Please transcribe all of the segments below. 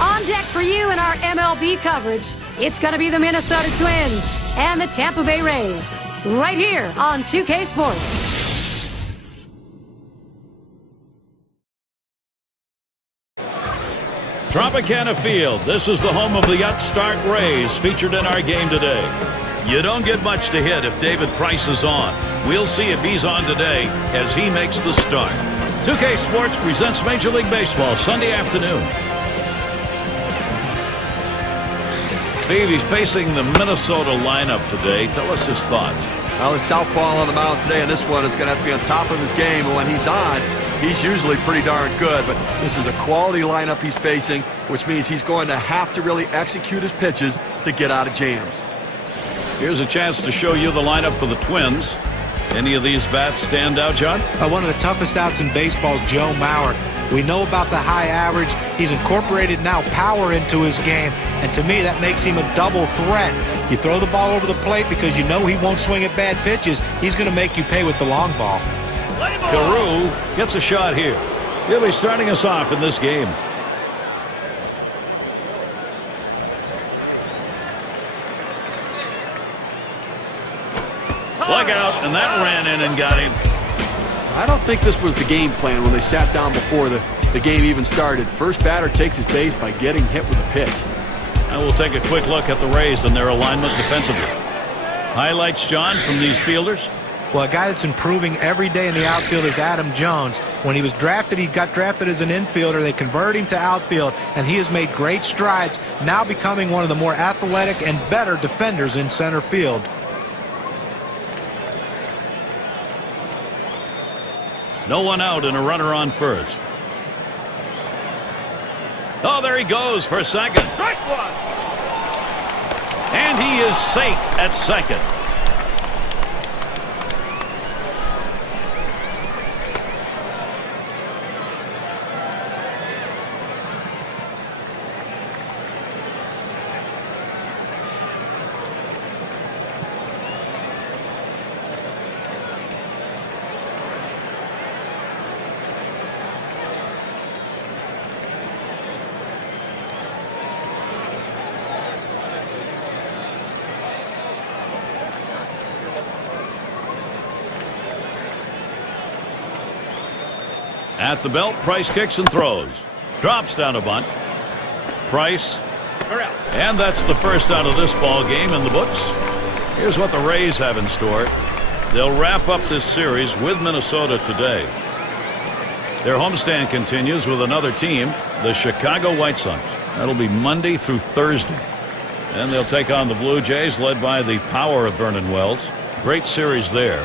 On deck for you in our MLB coverage, it's going to be the Minnesota Twins and the Tampa Bay Rays, right here on 2K Sports. Tropicana Field. This is the home of the upstart Rays, featured in our game today. You don't get much to hit if David Price is on. We'll see if he's on today as he makes the start. 2K Sports presents Major League Baseball Sunday afternoon. Steve, he's facing the Minnesota lineup today. Tell us his thoughts. Well, it's southpaw on the mound today, and this one is going to have to be on top of his game. And when he's on, he's usually pretty darn good. But this is a quality lineup he's facing, which means he's going to have to really execute his pitches to get out of jams. Here's a chance to show you the lineup for the Twins. Any of these bats stand out, John? One of the toughest outs in baseball is Joe Mauer. We know about the high average. He's incorporated now power into his game, and to me that makes him a double threat. You throw the ball over the plate because you know he won't swing at bad pitches. He's going to make you pay with the long ball. Carew gets a shot here. He'll be starting us off in this game. Look out, and that ran in and got him. I don't think this was the game plan when they sat down before the game even started. First batter takes his base by getting hit with a pitch. And we'll take a quick look at the Rays and their alignment defensively. Highlights, John, from these fielders? Well, a guy that's improving every day in the outfield is Adam Jones. When he was drafted, he got drafted as an infielder. They converted him to outfield, and he has made great strides, now becoming one of the more athletic and better defenders in center field. No one out and a runner on first. Oh, there he goes for second. Strike one. And he is safe at second. At the belt, Price kicks and throws. Drops down a bunt. Price. And that's the first out of this ball game in the books. Here's what the Rays have in store. They'll wrap up this series with Minnesota today. Their homestand continues with another team, the Chicago White Sox. That'll be Monday through Thursday. And they'll take on the Blue Jays, led by the power of Vernon Wells. Great series there.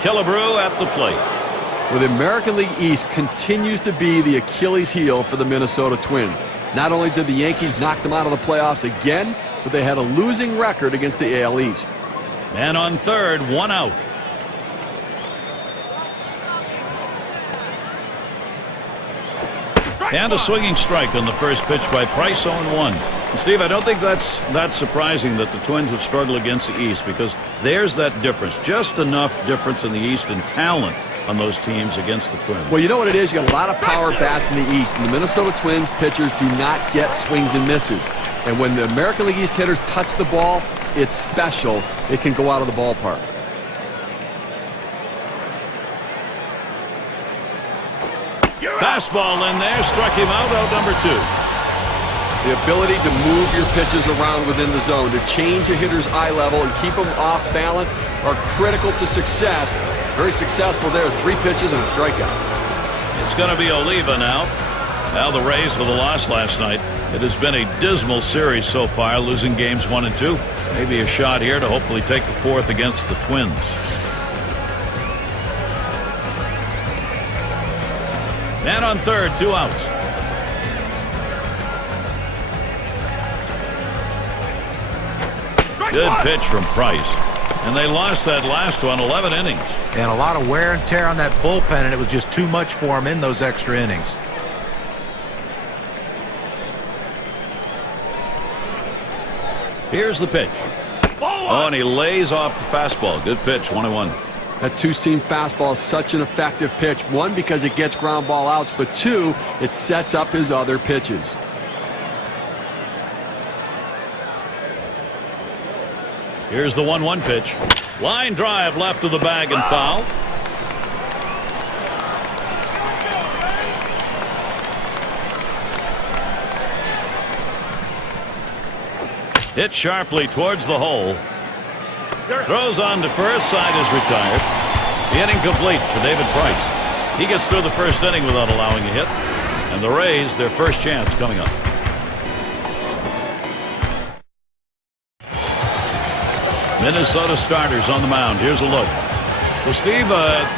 Killebrew at the plate. Well, the American League East continues to be the Achilles heel for the Minnesota Twins. Not only did the Yankees knock them out of the playoffs again, but they had a losing record against the AL East. And on third, one out. And a swinging strike on the first pitch by Price, 0-1. Steve, I don't think that's surprising that the Twins would struggle against the East, because there's that difference, just enough difference in the East in talent on those teams against the Twins. Well, you know what it is? You got a lot of power bats in the East, and the Minnesota Twins pitchers do not get swings and misses. And when the American League East hitters touch the ball, it's special. It can go out of the ballpark. Fastball in there, struck him out number 2. The ability to move your pitches around within the zone, to change a hitter's eye level and keep them off balance are critical to success. Very successful there. 3 pitches and a strikeout. It's going to be Oliva now. Now the Rays with a loss last night. It has been a dismal series so far, losing games 1 and 2. Maybe a shot here to hopefully take the 4th against the Twins. Man on third, 2 outs. Good pitch from Price. And they lost that last one, 11 innings. And a lot of wear and tear on that bullpen, and it was just too much for him in those extra innings. Here's the pitch. Oh, and he lays off the fastball. Good pitch, 1-1. That two-seam fastball is such an effective pitch. One, because it gets ground ball outs, but two, it sets up his other pitches. Here's the 1-1 pitch. Line drive left of the bag and foul. Hit sharply towards the hole. Throws on to first. Side is retired. The inning complete for David Price. He gets through the first inning without allowing a hit. And the Rays, their first chance coming up. Minnesota starters on the mound. Here's a look. So, Steve,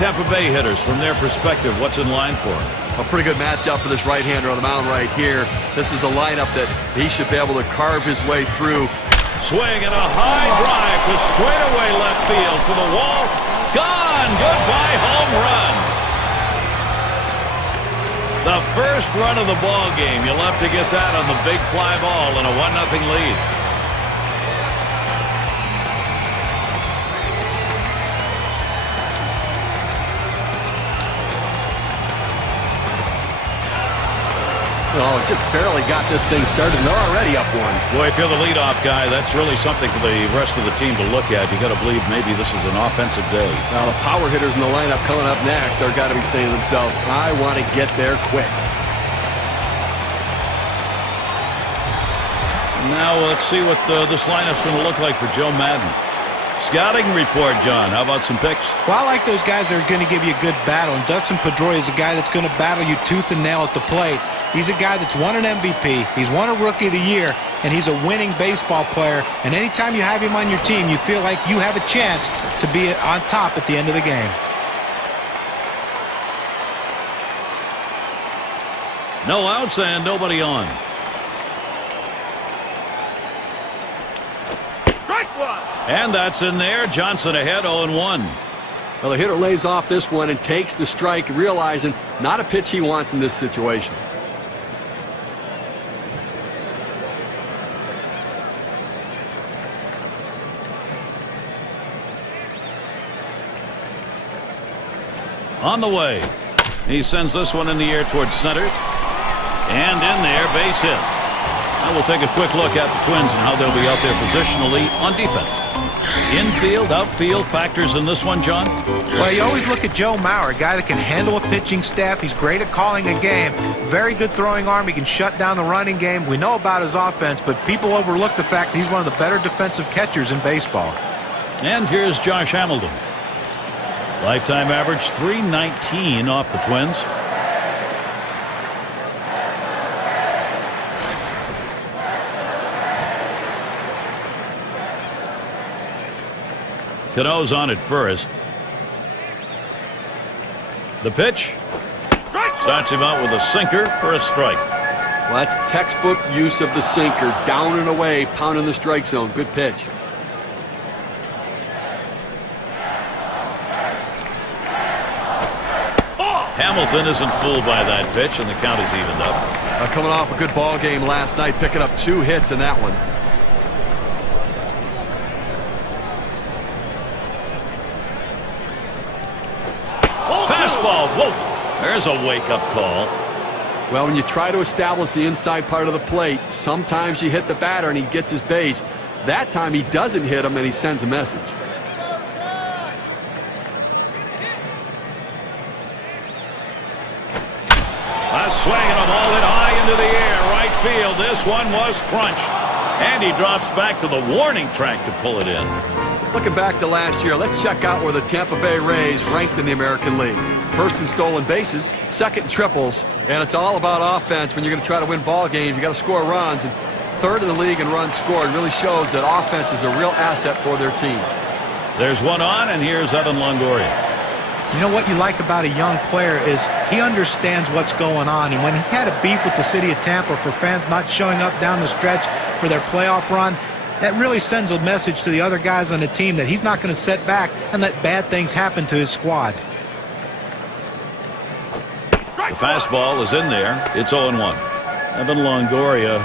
Tampa Bay hitters, from their perspective, what's in line for them? A pretty good matchup for this right-hander on the mound right here. This is a lineup that he should be able to carve his way through. Swing and a high drive to straightaway left field to the wall. Gone. Goodbye home run. The first run of the ball game. You'll have to get that on the big fly ball and a 1-0 lead. Oh, just barely got this thing started, and they're already up one. Boy, if you're the leadoff guy, that's really something for the rest of the team to look at. You got to believe maybe this is an offensive day. Now, the power hitters in the lineup coming up next are got to be saying to themselves, I want to get there quick. Now let's see what this lineup's going to look like for Joe Madden. Scouting report, John. How about some picks? Well, I like those guys that are going to give you a good battle. And Dustin Pedroia is a guy that's going to battle you tooth and nail at the plate. He's a guy that's won an MVP. He's won a Rookie of the Year, and he's a winning baseball player. And anytime you have him on your team, you feel like you have a chance to be on top at the end of the game. No outs and nobody on. And that's in there. Johnson ahead, 0-1. Well, the hitter lays off this one and takes the strike, realizing not a pitch he wants in this situation. On the way. He sends this one in the air towards center. And in there, base hit. Now we'll take a quick look at the Twins and how they'll be out there positionally on defense. Infield, outfield factors in this one, John? Well, you always look at Joe Mauer, a guy that can handle a pitching staff. He's great at calling a game. Very good throwing arm. He can shut down the running game. We know about his offense, but people overlook the fact that he's one of the better defensive catchers in baseball. And here's Josh Hamilton. Lifetime average .319 off the Twins. Cano's on at first. The pitch. Starts him out with a sinker for a strike. Well, that's textbook use of the sinker. Down and away, pounding the strike zone. Good pitch. Hamilton isn't fooled by that pitch, and the count is evened up. Coming off a good ball game last night, picking up 2 hits in that one. Fastball. Whoa. There's a wake-up call. Well, when you try to establish the inside part of the plate, sometimes you hit the batter and he gets his base. That time he doesn't hit him and he sends a message. A swing and a ball hit high into the air. Right field. This one was crunched. And he drops back to the warning track to pull it in. Looking back to last year, let's check out where the Tampa Bay Rays ranked in the American League. First in stolen bases, second in triples, and it's all about offense when you're going to try to win ball games. You got to score runs, and third in the league in runs scored. Really shows that offense is a real asset for their team. There's one on, and here's Evan Longoria. You know what you like about a young player is he understands what's going on. And when he had a beef with the city of Tampa for fans not showing up down the stretch for their playoff run, that really sends a message to the other guys on the team that he's not going to sit back and let bad things happen to his squad. The fastball is in there. It's 0-1. Evan Longoria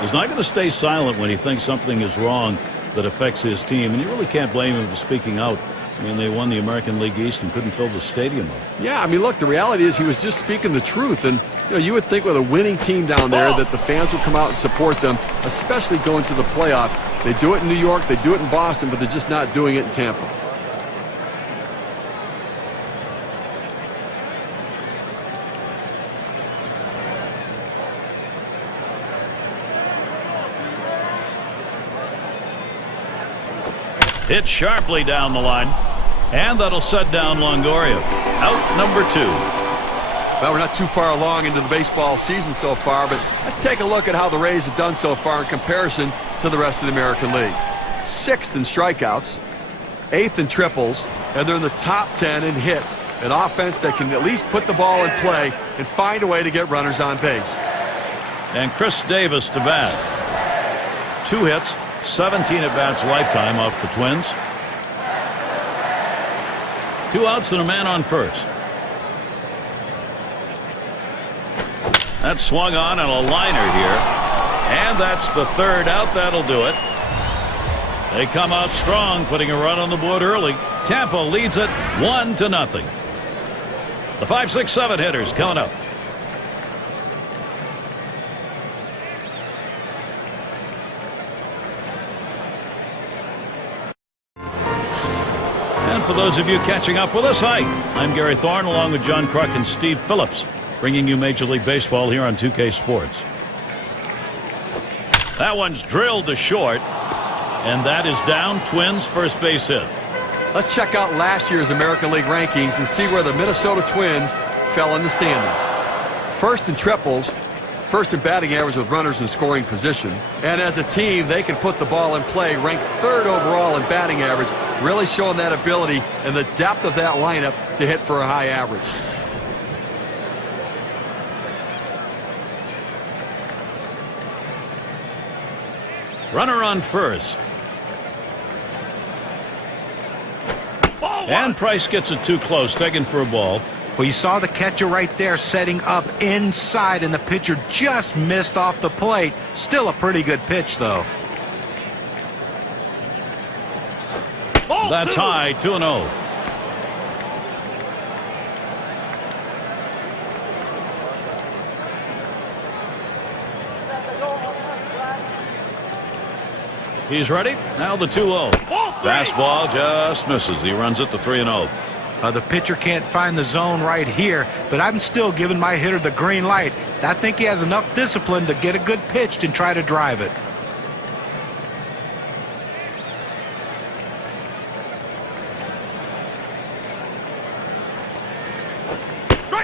is not going to stay silent when he thinks something is wrong that affects his team, and you really can't blame him for speaking out I mean, they won the American League East and couldn't fill the stadium up. Yeah, I mean, look, the reality is he was just speaking the truth. And, you would think with a winning team down there that the fans would come out and support them, especially going to the playoffs. They do it in New York, they do it in Boston, but they're just not doing it in Tampa. Hit sharply down the line, and that'll set down Longoria. Out number 2. Well, we're not too far along into the baseball season so far, but let's take a look at how the Rays have done so far in comparison to the rest of the American League. 6th in strikeouts, 8th in triples, and they're in the top 10 in hits. An offense that can at least put the ball in play and find a way to get runners on base. And Chris Davis to bat. 2 hits, 17 at-bats lifetime off the Twins. 2 outs and a man on first. That's swung on and a liner here. And that's the 3rd out. That'll do it. They come out strong, putting a run on the board early. Tampa leads it 1-0. The 5, 6, 7 hitters coming up. For those of you catching up with us, hi, I'm Gary Thorne along with John Kruk and Steve Phillips, bringing you Major League Baseball here on 2K Sports. That one's drilled to short, and that is down. Twins first base hit. Let's check out last year's American League rankings and see where the Minnesota Twins fell in the standings. 1st in triples, 1st in batting average with runners in scoring position. And as a team, they can put the ball in play, ranked 3rd overall in batting average, really showing that ability and the depth of that lineup to hit for a high average. Runner on first. And Price gets it too close, taken for a ball. Well, you saw the catcher right there setting up inside, and the pitcher just missed off the plate. Still a pretty good pitch, though. That's high, 2-0. He's ready. Now the 2-0. Fastball just misses. He runs it to 3-0. The pitcher can't find the zone right here, but I'm still giving my hitter the green light. I think he has enough discipline to get a good pitch and try to drive it.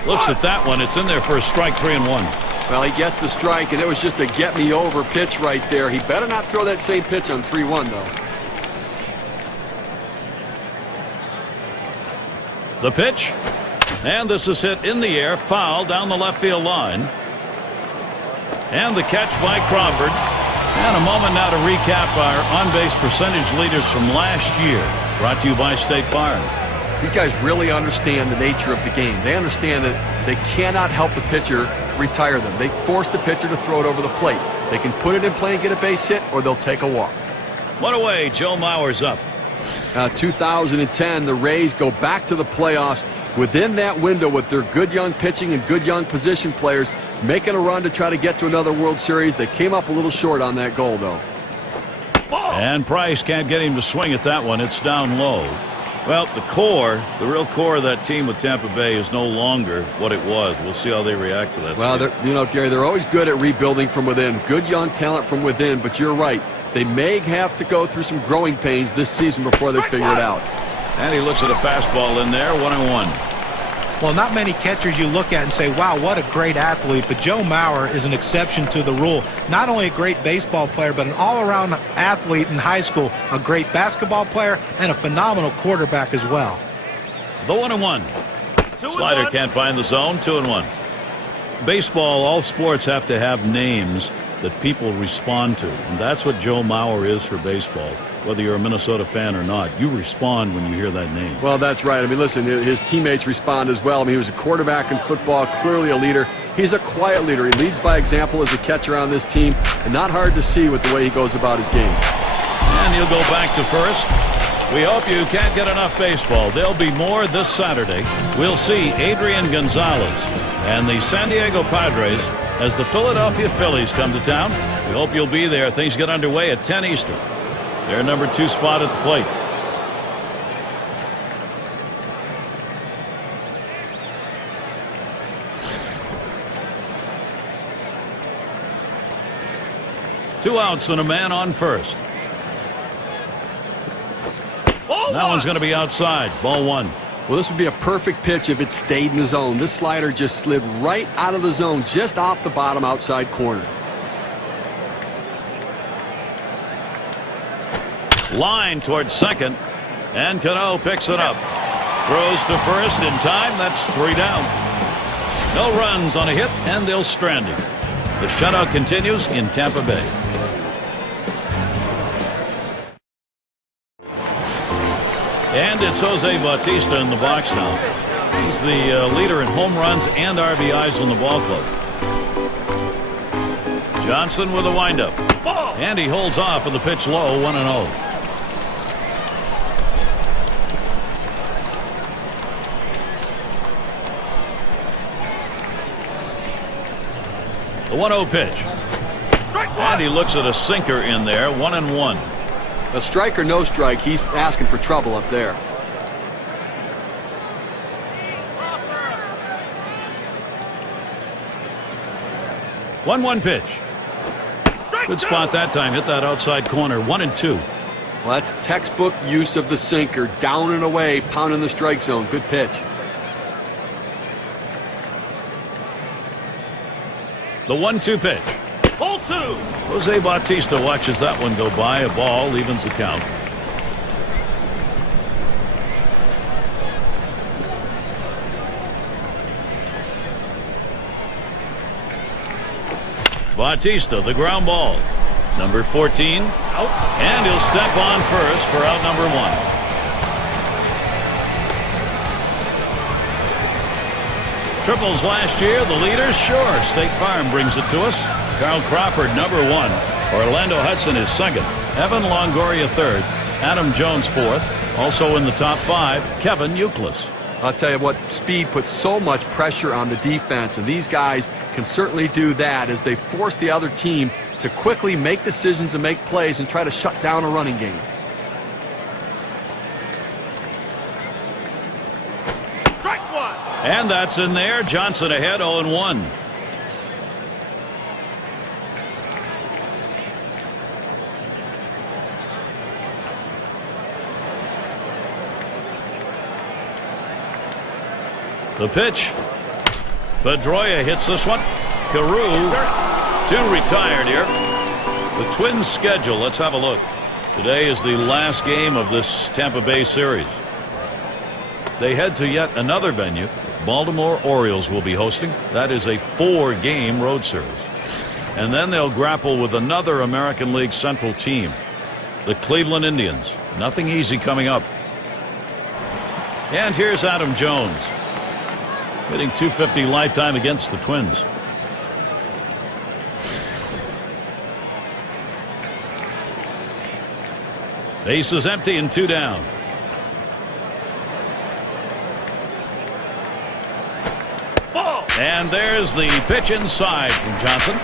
Looks at that one. It's in there for a strike, 3-1. Well, he gets the strike, and it was just a get-me-over pitch right there. He better not throw that same pitch on 3-1, though. The pitch, and this is hit in the air, foul down the left field line. And the catch by Crawford. And a moment now to recap our on-base percentage leaders from last year. Brought to you by State Farm. These guys really understand the nature of the game. They understand that they cannot help the pitcher retire them. They force the pitcher to throw it over the plate. They can put it in play and get a base hit, or they'll take a walk. One away, Joe Mauer's up. 2010, the Rays go back to the playoffs within that window with their good young pitching and good young position players making a run to try to get to another World Series. They came up a little short on that goal, though. And Price can't get him to swing at that one. It's down low. Well, the real core of that team with Tampa Bay is no longer what it was. We'll see how they react to that. Well, Gary, they're always good at rebuilding from within. Good young talent from within, but you're right. They may have to go through some growing pains this season before they figure it out. And he looks at a fastball in there, 1-1. Well, not many catchers you look at and say, wow, what a great athlete. But Joe Mauer is an exception to the rule. Not only a great baseball player, but an all-around athlete in high school, a great basketball player, and a phenomenal quarterback as well. The 1-1. Slider can't find the zone, 2-1. Baseball, all sports have to have names that people respond to. And that's what Joe Mauer is for baseball. Whether you're a Minnesota fan or not, you respond when you hear that name. Well, that's right. I mean, listen, his teammates respond as well. I mean, he was a quarterback in football, clearly a leader. He's a quiet leader. He leads by example as a catcher on this team, and not hard to see with the way he goes about his game. And he'll go back to first. We hope you can't get enough baseball. There'll be more this Saturday. We'll see Adrian Gonzalez and the San Diego Padres as the Philadelphia Phillies come to town. We hope you'll be there. Things get underway at 10 Eastern. Their number 2 spot at the plate. Two outs and a man on first. That one's going to be outside. Ball 1. Well, this would be a perfect pitch if it stayed in the zone. This slider just slid right out of the zone, just off the bottom outside corner. Line towards second, and Cano picks it up. Throws to first in time. That's 3 down. No runs on a hit, and they'll strand him. The shutout continues in Tampa Bay. And it's Jose Bautista in the box now. He's the leader in home runs and RBIs in the ball club. Johnson with a windup. And he holds off with the pitch low, 1-0. The 1-0 pitch. And he looks at a sinker in there, 1-1. A strike or no strike, he's asking for trouble up there. One pitch. Good spot that time. Hit that outside corner. 1-2. Well, that's textbook use of the sinker. Down and away, pounding the strike zone. Good pitch. The 1-2 pitch. Ball 2. Jose Bautista watches that one go by. A ball evens the count. Bautista, the ground ball. Number 14. Out. And he'll step on first for out number 1. Triples last year, the leaders? Sure. State Farm brings it to us. Carl Crawford, number 1. Orlando Hudson is 2nd. Evan Longoria 3rd. Adam Jones 4th. Also in the top 5, Kevin Euclid. I'll tell you what, speed puts so much pressure on the defense, and these guys can certainly do that as they force the other team to quickly make decisions and make plays and try to shut down a running game. And that's in there. Johnson ahead, 0-1. The pitch. Pedroia hits this one. Carew, 2 retired here. The Twins' schedule, let's have a look. Today is the last game of this Tampa Bay series. They head to yet another venue. Baltimore Orioles will be hosting. That is a 4-game road series. And then they'll grapple with another American League Central team, the Cleveland Indians. Nothing easy coming up. And here's Adam Jones, hitting .250 lifetime against the Twins. Base is empty and 2 down. And there's the pitch inside from Johnson.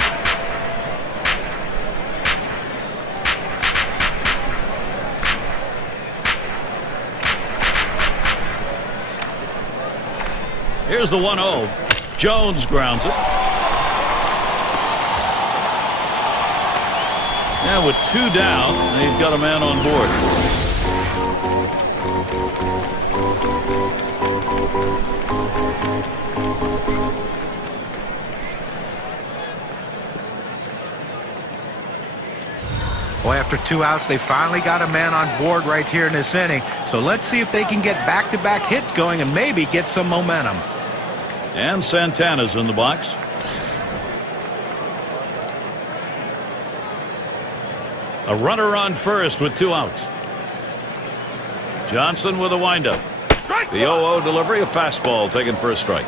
Here's the 1-0. Jones grounds it. And with 2 down, they've got a man on board. Well, after 2 outs, they finally got a man on board right here in this inning. So let's see if they can get back-to-back hits going and maybe get some momentum. And Santana's in the box. A runner on first with 2 outs. Johnson with a windup. The 0-0 delivery, a fastball taken for a strike.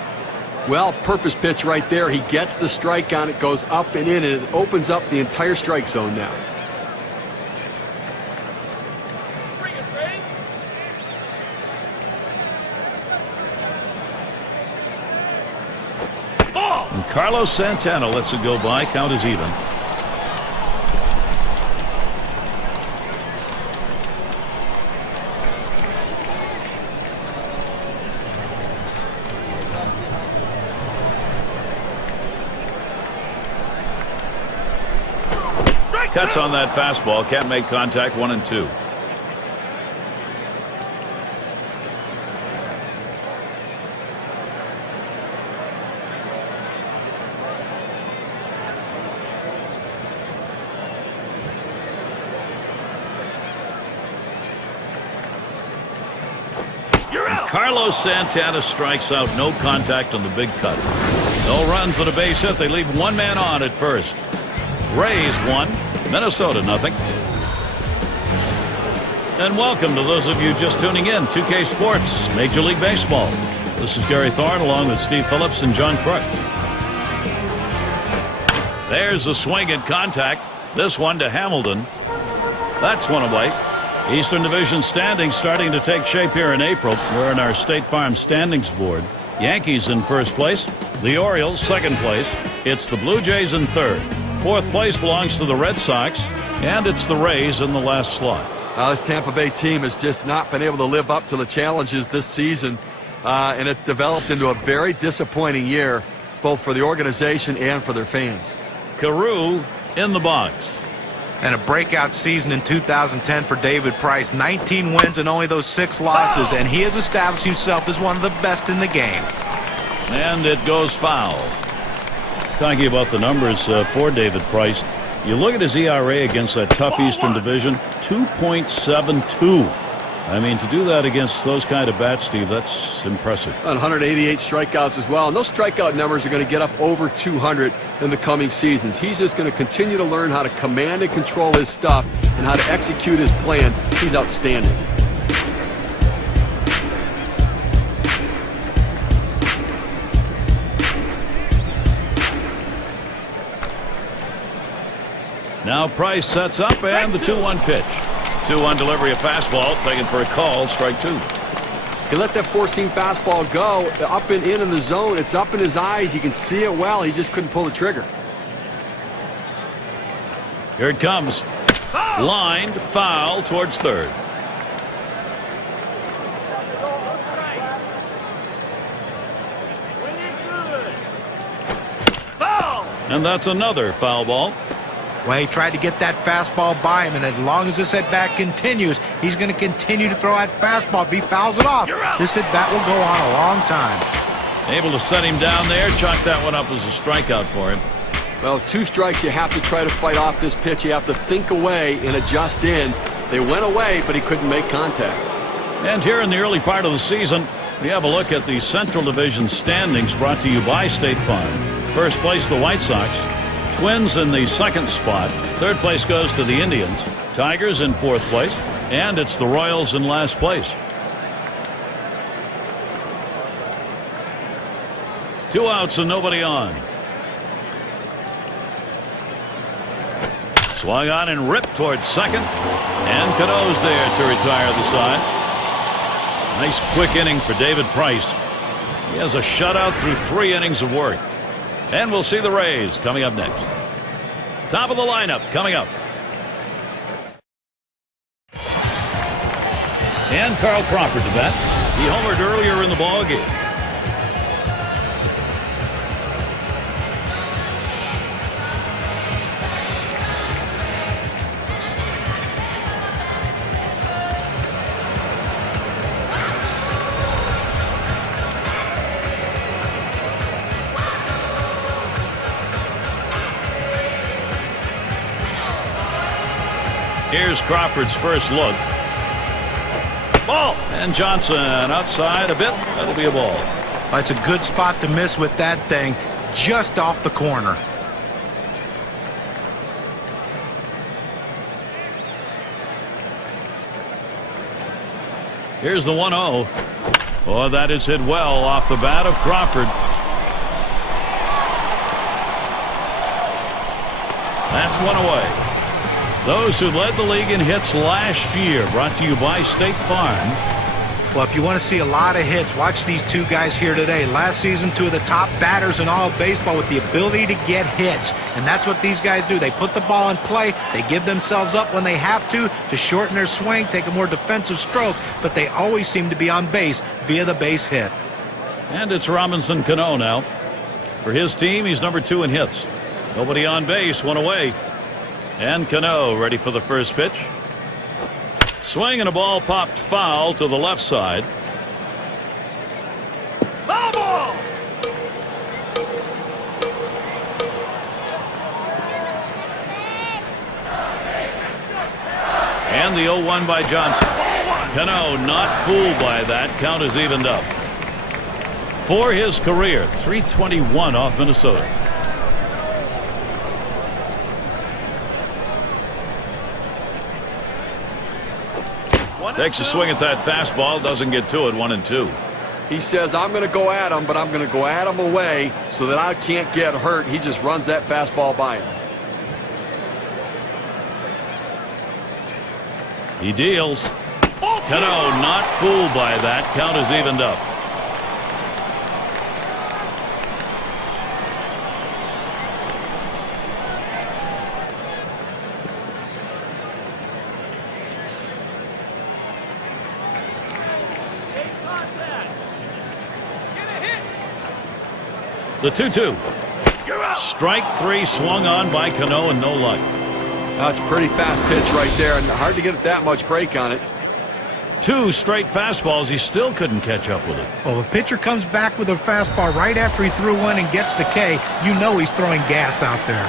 Well, purpose pitch right there. He gets the strike on it, goes up and in, and it opens up the entire strike zone now. And Carlos Santana lets it go by. Count is even. Cuts on that fastball. Can't make contact. 1-2. Carlos Santana strikes out. No contact on the big cut. No runs on a base hit. They leave one man on at first. Rays 1, Minnesota 0. And welcome to those of you just tuning in. 2K Sports, Major League Baseball. This is Gary Thorne along with Steve Phillips and John Crook. There's a swing and contact. This one to Hamilton. That's one away. Eastern Division standings starting to take shape here in April. We're in our State Farm standings board. Yankees in first place. The Orioles second place. It's the Blue Jays in third. Fourth place belongs to the Red Sox. And it's the Rays in the last slot. This Tampa Bay team has just not been able to live up to the challenges this season. And it's developed into a very disappointing year, both for the organization and for their fans. Carew in the box. And a breakout season in 2010 for David Price. 19 wins and only those 6 losses. And he has established himself as one of the best in the game. And it goes foul. Talking about the numbers for David Price, you look at his ERA against that tough Eastern Division, 2.72. I mean, to do that against those kind of bats, Steve, that's impressive. 188 strikeouts as well. And those strikeout numbers are going to get up over 200 in the coming seasons. He's just going to continue to learn how to command and control his stuff and how to execute his plan. He's outstanding. Now Price sets up and the 2-1 pitch. 2-1 delivery of fastball, taken for a call, strike 2. He let that four-seam fastball go up and in the zone. It's up in his eyes. You can see it well. He just couldn't pull the trigger. Here it comes. Lined foul towards third. And that's another foul ball. Well, he tried to get that fastball by him, and as long as this at-bat continues, he's going to continue to throw that fastball. If he fouls it off, this at-bat will go on a long time. Able to set him down there, chalk that one up as a strikeout for him. Well, 2 strikes, you have to try to fight off this pitch. You have to think away and adjust in. They went away, but he couldn't make contact. And here in the early part of the season, we have a look at the Central Division standings brought to you by State Farm. First place, the White Sox. Twins in the second spot. Third place goes to the Indians. Tigers in fourth place. And it's the Royals in last place. 2 outs and nobody on. Swung on and ripped towards second. And Cano's there to retire the side. Nice quick inning for David Price. He has a shutout through 3 innings of work. And we'll see the Rays coming up next. Top of the lineup coming up. And Carl Crawford to bat. He homered earlier in the ball game. Here's Crawford's first look. Ball. And Johnson outside a bit. That'll be a ball. It's a good spot to miss with that thing, just off the corner. Here's the 1-0. Oh, that is hit well off the bat of Crawford. That's one away. Those who led the league in hits last year, brought to you by State Farm. Well, if you want to see a lot of hits, watch these two guys here today. Last season, two of the top batters in all of baseball with the ability to get hits. And that's what these guys do. They put the ball in play. They give themselves up when they have to shorten their swing, take a more defensive stroke, but they always seem to be on base via the base hit. And it's Robinson Cano now. For his team, he's number 2 in hits. Nobody on base, one away. And Cano ready for the first pitch. Swing and a ball popped foul to the left side. Foul ball! And the 0-1 by Johnson. Cano not fooled by that. Count is evened up. For his career, 321 off Minnesota. Takes a swing at that fastball, doesn't get to it, 1-2. He says, I'm going to go at him, but I'm going to go at him away so that I can't get hurt. He just runs that fastball by him. He deals. Cano not fooled by that. Count is evened up. The 2-2. Strike 3 swung on by Cano and no luck. That's a pretty fast pitch right there, and hard to get that much break on it. 2 straight fastballs. He still couldn't catch up with it. Well, if a pitcher comes back with a fastball right after he threw one and gets the K, you know he's throwing gas out there.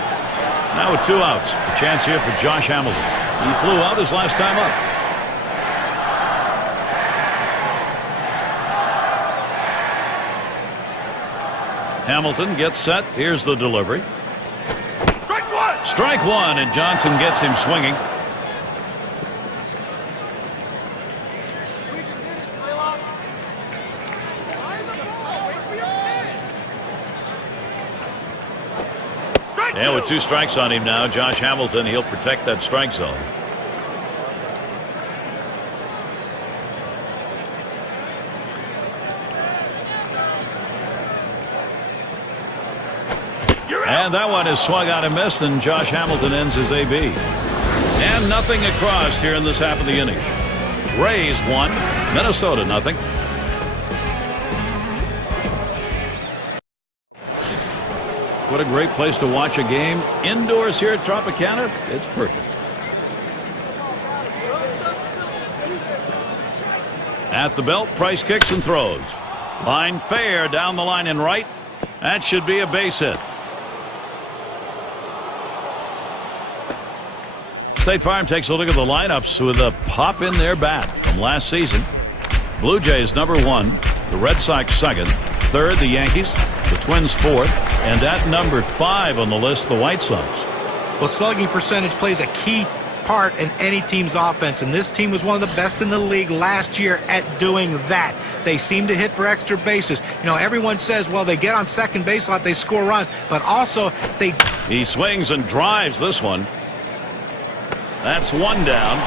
Now with 2 outs. A chance here for Josh Hamilton. He flew out his last time up. Hamilton gets set. Here's the delivery. Strike 1. Strike 1, and Johnson gets him swinging. And with 2 strikes on him now, Josh Hamilton, he'll protect that strike zone. And that one is swung out and missed, and Josh Hamilton ends his AB. And nothing across here in this half of the inning. Rays 1, Minnesota nothing. What a great place to watch a game. Indoors here at Tropicana, it's perfect. At the belt, Price kicks and throws. Line fair down the line and right. That should be a base hit. State Farm takes a look at the lineups with a pop in their bat from last season. Blue Jays number 1, the Red Sox 2nd, 3rd the Yankees, the Twins 4th, and at number 5 on the list, the White Sox. Well, slugging percentage plays a key part in any team's offense, and this team was one of the best in the league last year at doing that. They seem to hit for extra bases. You know, everyone says, well, they get on second base a lot, they score runs, but also they... He swings and drives this one. That's 1 down,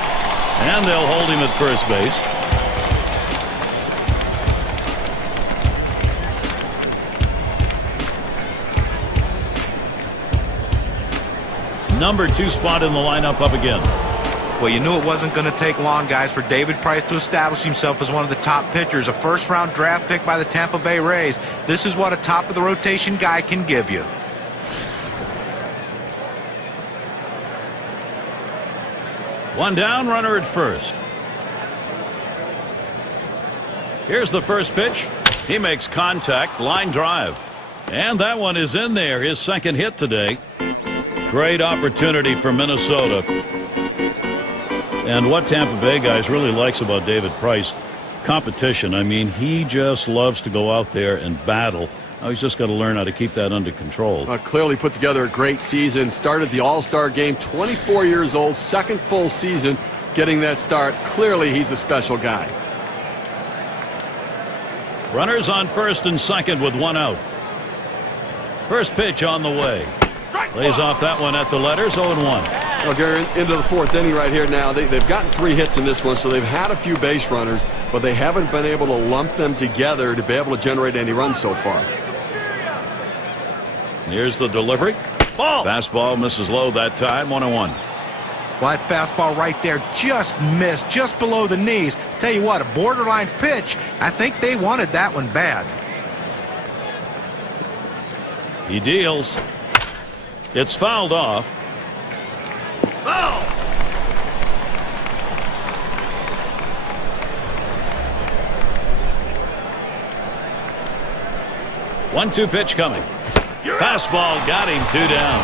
and they'll hold him at first base. Number 2 spot in the lineup up again. Well, you knew it wasn't going to take long, guys, for David Price to establish himself as one of the top pitchers. A first-round draft pick by the Tampa Bay Rays. This is what a top-of-the-rotation guy can give you. One down, runner at first. Here's the first pitch. He makes contact, line drive. And that one is in there, his second hit today. Great opportunity for Minnesota. And what Tampa Bay guys really likes about David Price, competition. I mean, he just loves to go out there and battle. Now he's just got to learn how to keep that under control. Clearly put together a great season. Started the All-Star game, 24 years old, second full season getting that start. Clearly he's a special guy. Runners on first and second with 1 out. First pitch on the way. Lays off that one at the letters, 0-1. Well, Gary, into the fourth inning right here now. They've gotten 3 hits in this one, so they've had a few base runners, but they haven't been able to lump them together to be able to generate any runs so far. Here's the delivery. Ball. Fastball misses low that time, 1-1. Well, that fastball right there just missed, just below the knees. Tell you what, a borderline pitch. I think they wanted that one bad. He deals. It's fouled off. Foul. 1-2 pitch coming. Fastball got him, 2 down.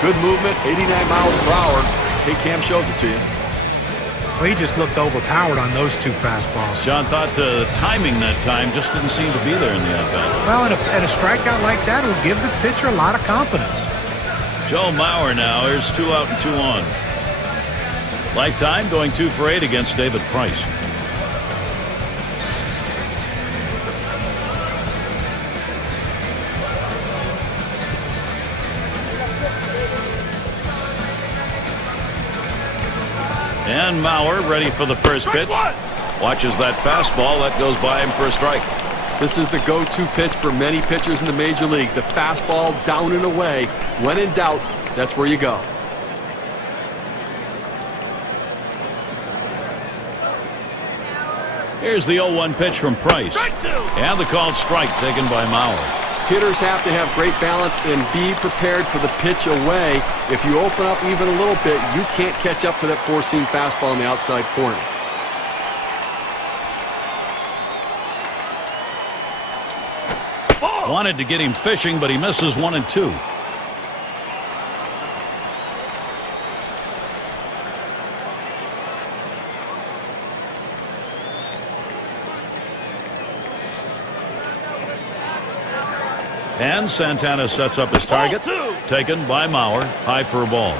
Good movement, 89 miles per hour. Hey, Cam shows it to you. Well, he just looked overpowered on those 2 fastballs. John thought timing that time just didn't seem to be there in the at-bat. Well, and a strikeout like that will give the pitcher a lot of confidence. Joe Mauer now. Here's 2 out and 2 on. Lifetime going 2 for 8 against David Price. And Mauer ready for the first pitch. Watches that fastball. That goes by him for a strike. This is the go-to pitch for many pitchers in the major league. The fastball down and away. When in doubt, that's where you go. Here's the 0-1 pitch from Price. And the called strike taken by Mauer. Hitters have to have great balance and be prepared for the pitch away. If you open up even a little bit, you can't catch up to that four-seam fastball in the outside corner. Wanted to get him fishing, but he misses 1 and 2. And Santana sets up his target. Taken by Mauer. High for a ball.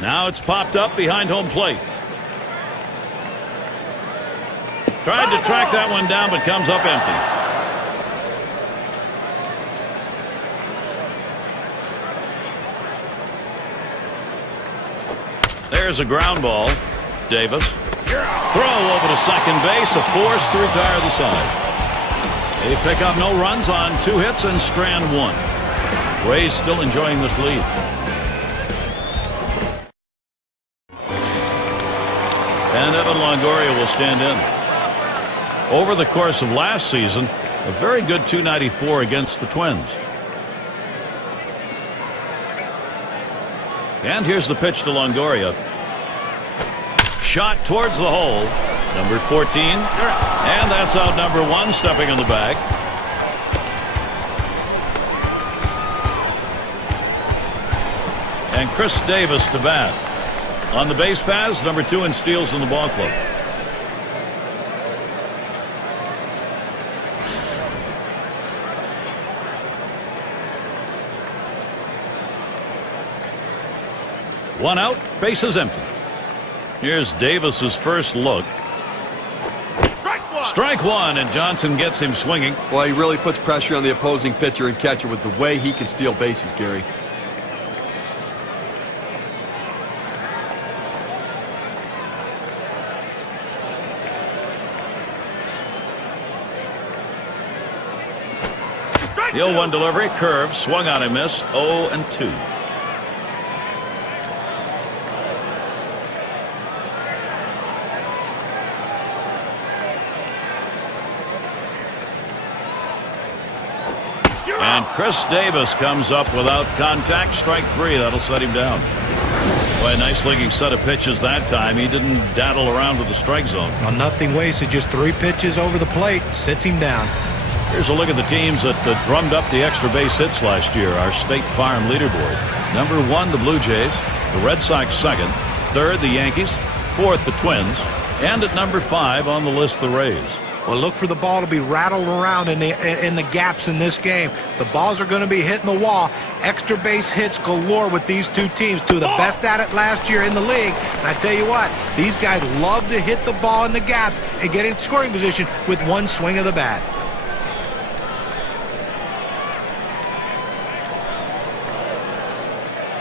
Now it's popped up behind home plate. Tried to track that one down, but comes up empty. There's a ground ball. Davis. Throw over to second base. A force to retire the side. They pick up no runs on 2 hits and strand 1. Rays still enjoying this lead. And Evan Longoria will stand in. Over the course of last season, a very good .294 against the Twins. And here's the pitch to Longoria. Shot towards the hole. Number 14. And that's out number 1, stepping in the bag. And Chris Davis to bat. On the base paths, number 2 in steals in the ball club. One out, bases empty. Here's Davis's first look. Strike 1, and Johnson gets him swinging. Well, he really puts pressure on the opposing pitcher and catcher with the way he can steal bases, Gary. The 0-1 delivery, curve, swung on and missed, 0 and 2. And Chris Davis comes up without contact. Strike 3. That'll set him down. Boy, a nice linking set of pitches that time. He didn't daddle around with the strike zone. Well, nothing wasted. Just 3 pitches over the plate. Sits him down. Here's a look at the teams that drummed up the extra base hits last year. Our State Farm leaderboard. Number 1, the Blue Jays. The Red Sox 2nd. 3rd, the Yankees. 4th, the Twins. And at number 5 on the list, the Rays. Well, look for the ball to be rattled around in the gaps in this game. The balls are going to be hitting the wall. Extra base hits galore with these two teams, two of the best at it last year in the league. And I tell you what, these guys love to hit the ball in the gaps and get in scoring position with one swing of the bat.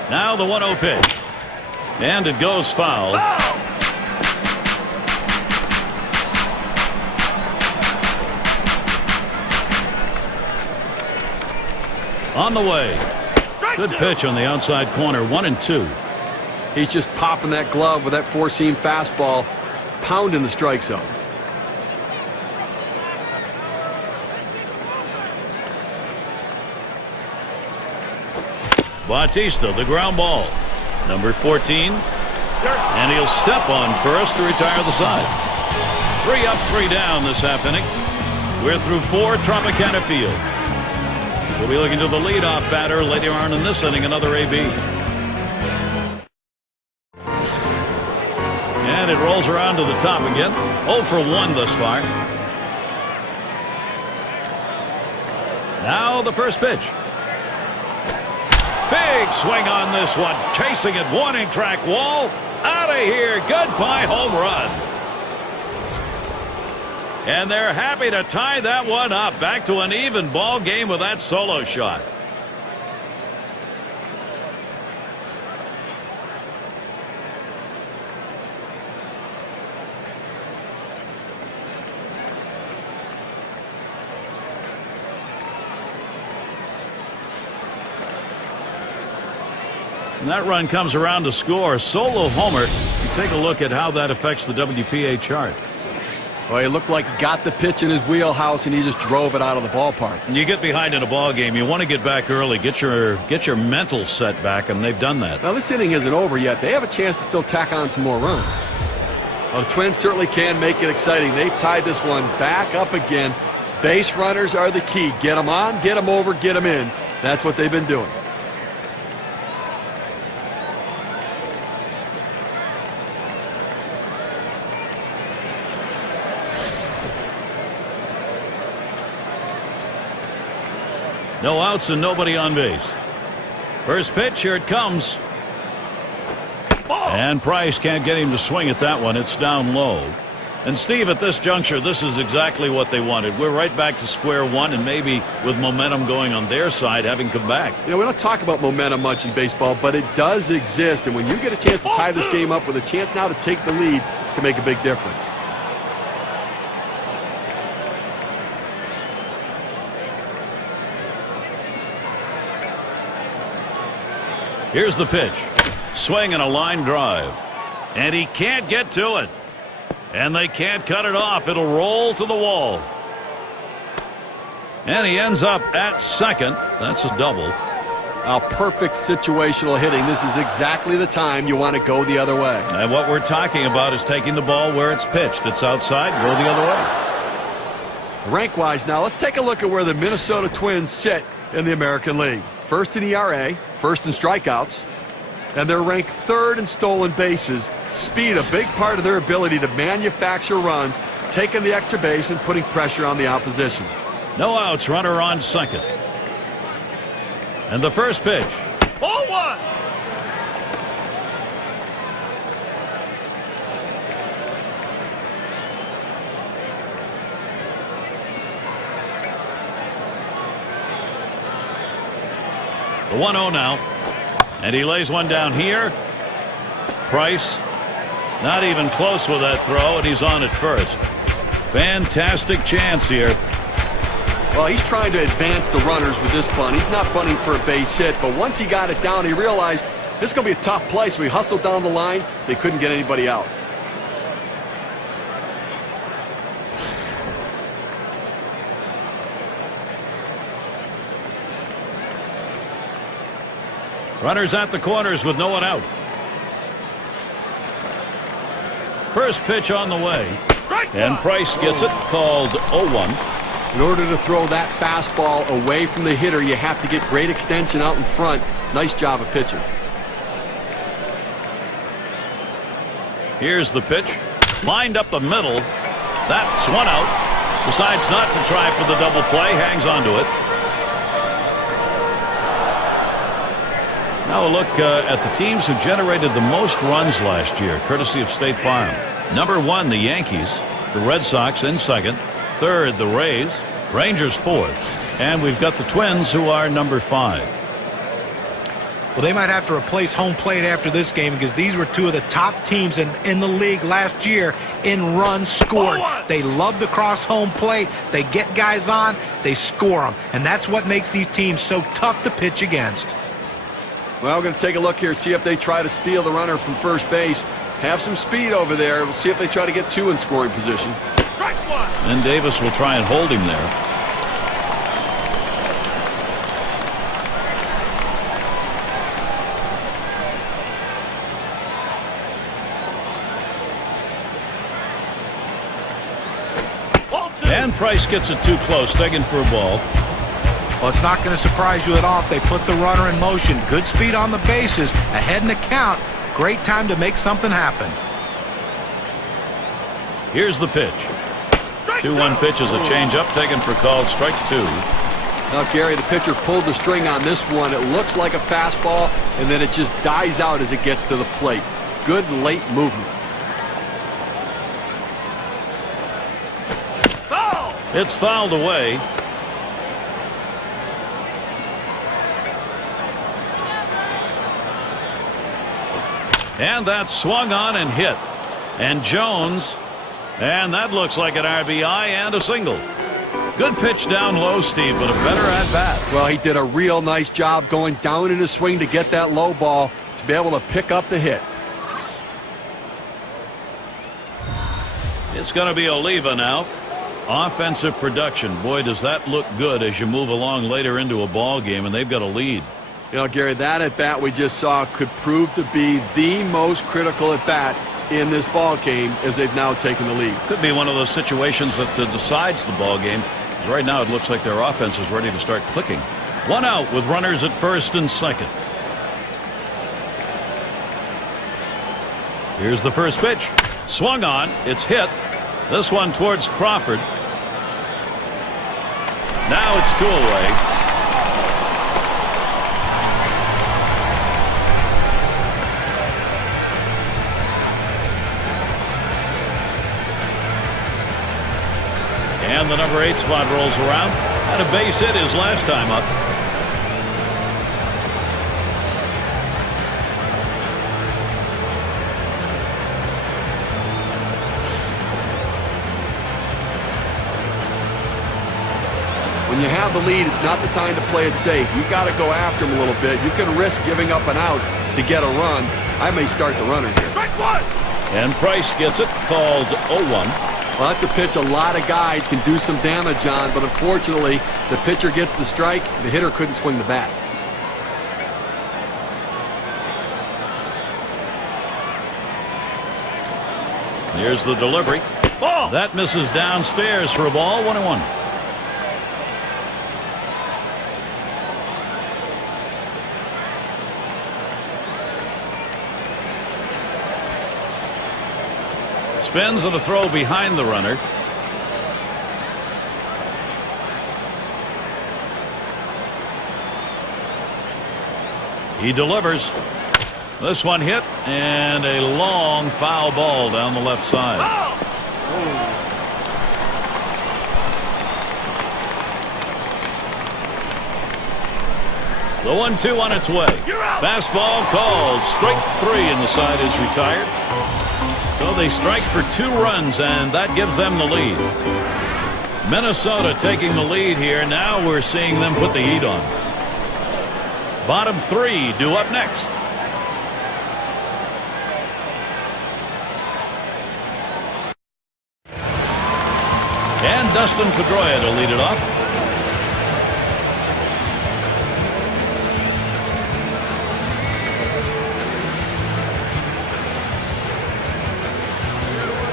Now the 1-0 pitch. And it goes foul. On the way. Good pitch on the outside corner. 1-2. He's just popping that glove with that four-seam fastball, pounding the strike zone. Bautista, the ground ball. Number 14. And he'll step on first to retire the side. 3 up, 3 down this half inning. We're through 4 Tropicana Field. We'll be looking to the leadoff batter later on in this inning, another AB. And it rolls around to the top again. 0 for 1 thus far. Now the first pitch. Big swing on this one. Chasing it, warning track wall. Out of here. Goodbye home run. And they're happy to tie that one up. Back to an even ball game with that solo shot. And that run comes around to score. Solo homer. You take a look at how that affects the WPA chart. Well, he looked like he got the pitch in his wheelhouse and he just drove it out of the ballpark. You get behind in a ball game, you want to get back early, get your mental set back, and they've done that. Now this inning isn't over yet. They have a chance to still tack on some more runs. Well, the Twins certainly can make it exciting. They've tied this one back up again. Base runners are the key. Get them on, get them over, get them in. That's what they've been doing. No outs and nobody on base. First pitch, here it comes. And Price can't get him to swing at that one. It's down low. And Steve, at this juncture, this is exactly what they wanted. We're right back to square one, and maybe with momentum going on their side, having come back. You know, we don't talk about momentum much in baseball, but it does exist. And when you get a chance to tie this game up with a chance now to take the lead, it can make a big difference. Here's the pitch. Swing and a line drive. And he can't get to it. And they can't cut it off. It'll roll to the wall. And he ends up at second. That's a double. Perfect situational hitting. This is exactly the time you want to go the other way. And what we're talking about is taking the ball where it's pitched. It's outside. Go the other way. Rank-wise now, let's take a look at where the Minnesota Twins sit in the American League. First in ERA, first in strikeouts, and they're ranked third in stolen bases. Speed, a big part of their ability to manufacture runs, taking the extra base and putting pressure on the opposition. No outs, runner on second. And the first pitch. Ball 1. The 1-0 now. And he lays one down here. Price not even close with that throw, and he's on at first. Fantastic chance here. Well, he's trying to advance the runners with this bunt. He's not bunting for a base hit, but once he got it down, he realized this is going to be a tough play, so he hustled down the line. They couldn't get anybody out. Runners at the corners with no one out. First pitch on the way. And Price gets it, called 0-1. In order to throw that fastball away from the hitter, you have to get great extension out in front. Nice job of pitching. Here's the pitch. Lined up the middle. That's one out. Decides not to try for the double play. Hangs on to it. Now a look at the teams who generated the most runs last year, courtesy of State Farm. Number 1, the Yankees. The Red Sox in second. Third, the Rays. Rangers fourth. And we've got the Twins, who are number 5. Well, they might have to replace home plate after this game because these were 2 of the top teams in the league last year in runs scored. They love to cross home plate. They get guys on. They score them. And that's what makes these teams so tough to pitch against. Well, we're going to take a look here, see if they try to steal the runner from first base. Have some speed over there. We'll see if they try to get 2 in scoring position. And Davis will try and hold him there. And Price gets it too close, taken for a ball. Well, it's not going to surprise you at all if they put the runner in motion. Good speed on the bases, ahead in the count. Great time to make something happen. Here's the pitch. 2-1 pitch is a changeup taken for called strike 2. Now, Gary, the pitcher pulled the string on this one. It looks like a fastball, and then it just dies out as it gets to the plate. Good late movement. It's fouled away. And that's swung on and hit. And Jones, and that looks like an RBI and a single. Good pitch down low, Steve, but a better at bat. Well, he did a real nice job going down in his swing to get that low ball to be able to pick up the hit. It's going to be Oliva now. Offensive production. Boy, does that look good as you move along later into a ball game, and they've got a lead. You know, Gary, that at-bat we just saw could prove to be the most critical at-bat in this ball game as they've now taken the lead. Could be one of those situations that decides the ball game. Because right now it looks like their offense is ready to start clicking. 1 out with runners at first and second. Here's the first pitch. Swung on. It's hit. This one towards Crawford. Now it's 2 away. And the number 8 spot rolls around. Had a base hit his last time up. When you have the lead, it's not the time to play it safe. You've got to go after him a little bit. You can risk giving up an out to get a run. I may start the runner here. And Price gets it, called 0-1. Well, that's a pitch a lot of guys can do some damage on, but unfortunately, the pitcher gets the strike. The hitter couldn't swing the bat. Here's the delivery. Ball. That misses downstairs for a ball. 1-1. Spins on a throw behind the runner. He delivers. This one hit, and a long foul ball down the left side. The 1-2 on its way. Fastball called. Strike 3, and the side is retired. So they strike for 2 runs, and that gives them the lead. Minnesota taking the lead here. Now we're seeing them put the heat on. Bottom 3 due up next. And Dustin Pedroia to lead it off.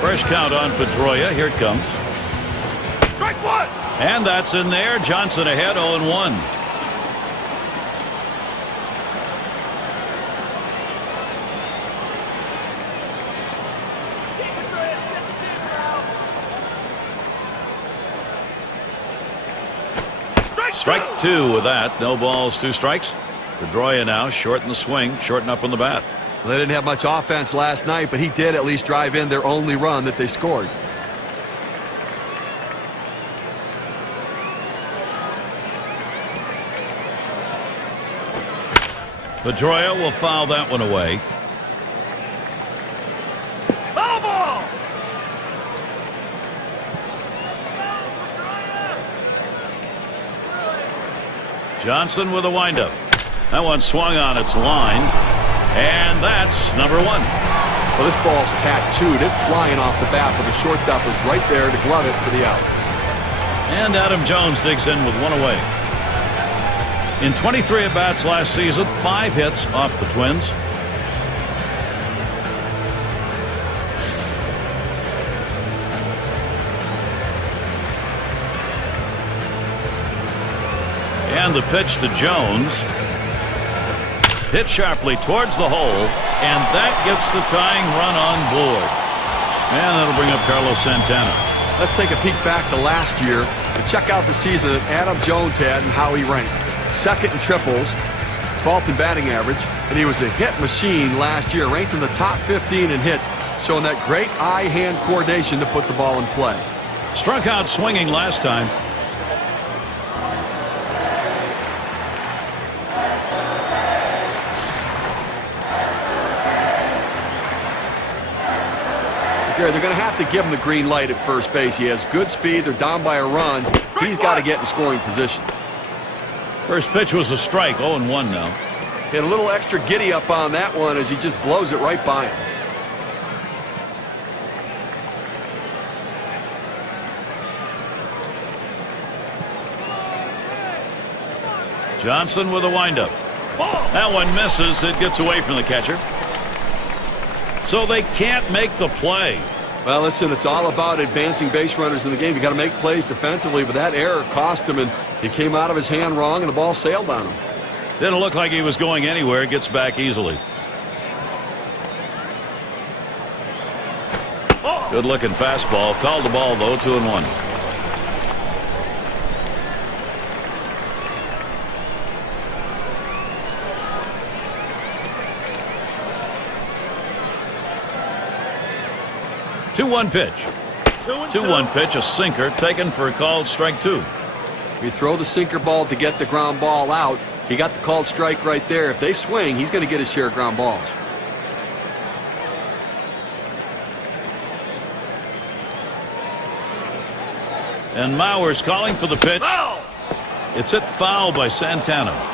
First count on Pedroia. Here it comes. Strike 1. And that's in there. Johnson ahead, 0-1. Strike two with that. No balls, 2 strikes. Pedroia now shorten the swing, shorten up on the bat. Well, they didn't have much offense last night, but he did at least drive in their only run that they scored. Pedroia will foul that one away. Foul ball! Johnson with a windup. That one swung on its line. And that's number 1. Well, this ball's tattooed. It's flying off the bat, but the shortstop was right there to glove it for the out. And Adam Jones digs in with 1 away. In 23 at-bats last season, 5 hits off the Twins. And the pitch to Jones. Hit sharply towards the hole, and that gets the tying run on board. And that'll bring up Carlos Santana. Let's take a peek back to last year and check out the season that Adam Jones had and how he ranked. 2nd in triples, 12th in batting average, and he was a hit machine last year, ranked in the top 15 in hits, showing that great eye-hand coordination to put the ball in play. Struck out swinging last time. They're going to have to give him the green light at first base. He has good speed. They're down by a run. He's got to get in scoring position. First pitch was a strike. 0-1 now. He had a little extra giddy up on that one as he just blows it right by him. Johnson with a windup. That one misses. It gets away from the catcher. So they can't make the play. Well, listen, it's all about advancing base runners in the game. You got to make plays defensively, but that error cost him, and he came out of his hand wrong, and the ball sailed on him. Didn't look like he was going anywhere. Gets back easily. Good looking fastball. Called the ball though. 2-1. Two-one pitch. 2-1 pitch, a sinker taken for a called strike 2. You throw the sinker ball to get the ground ball out. He got the called strike right there. If they swing, he's going to get his share of ground balls. And Mauer's calling for the pitch. Foul! It's hit foul by Santana.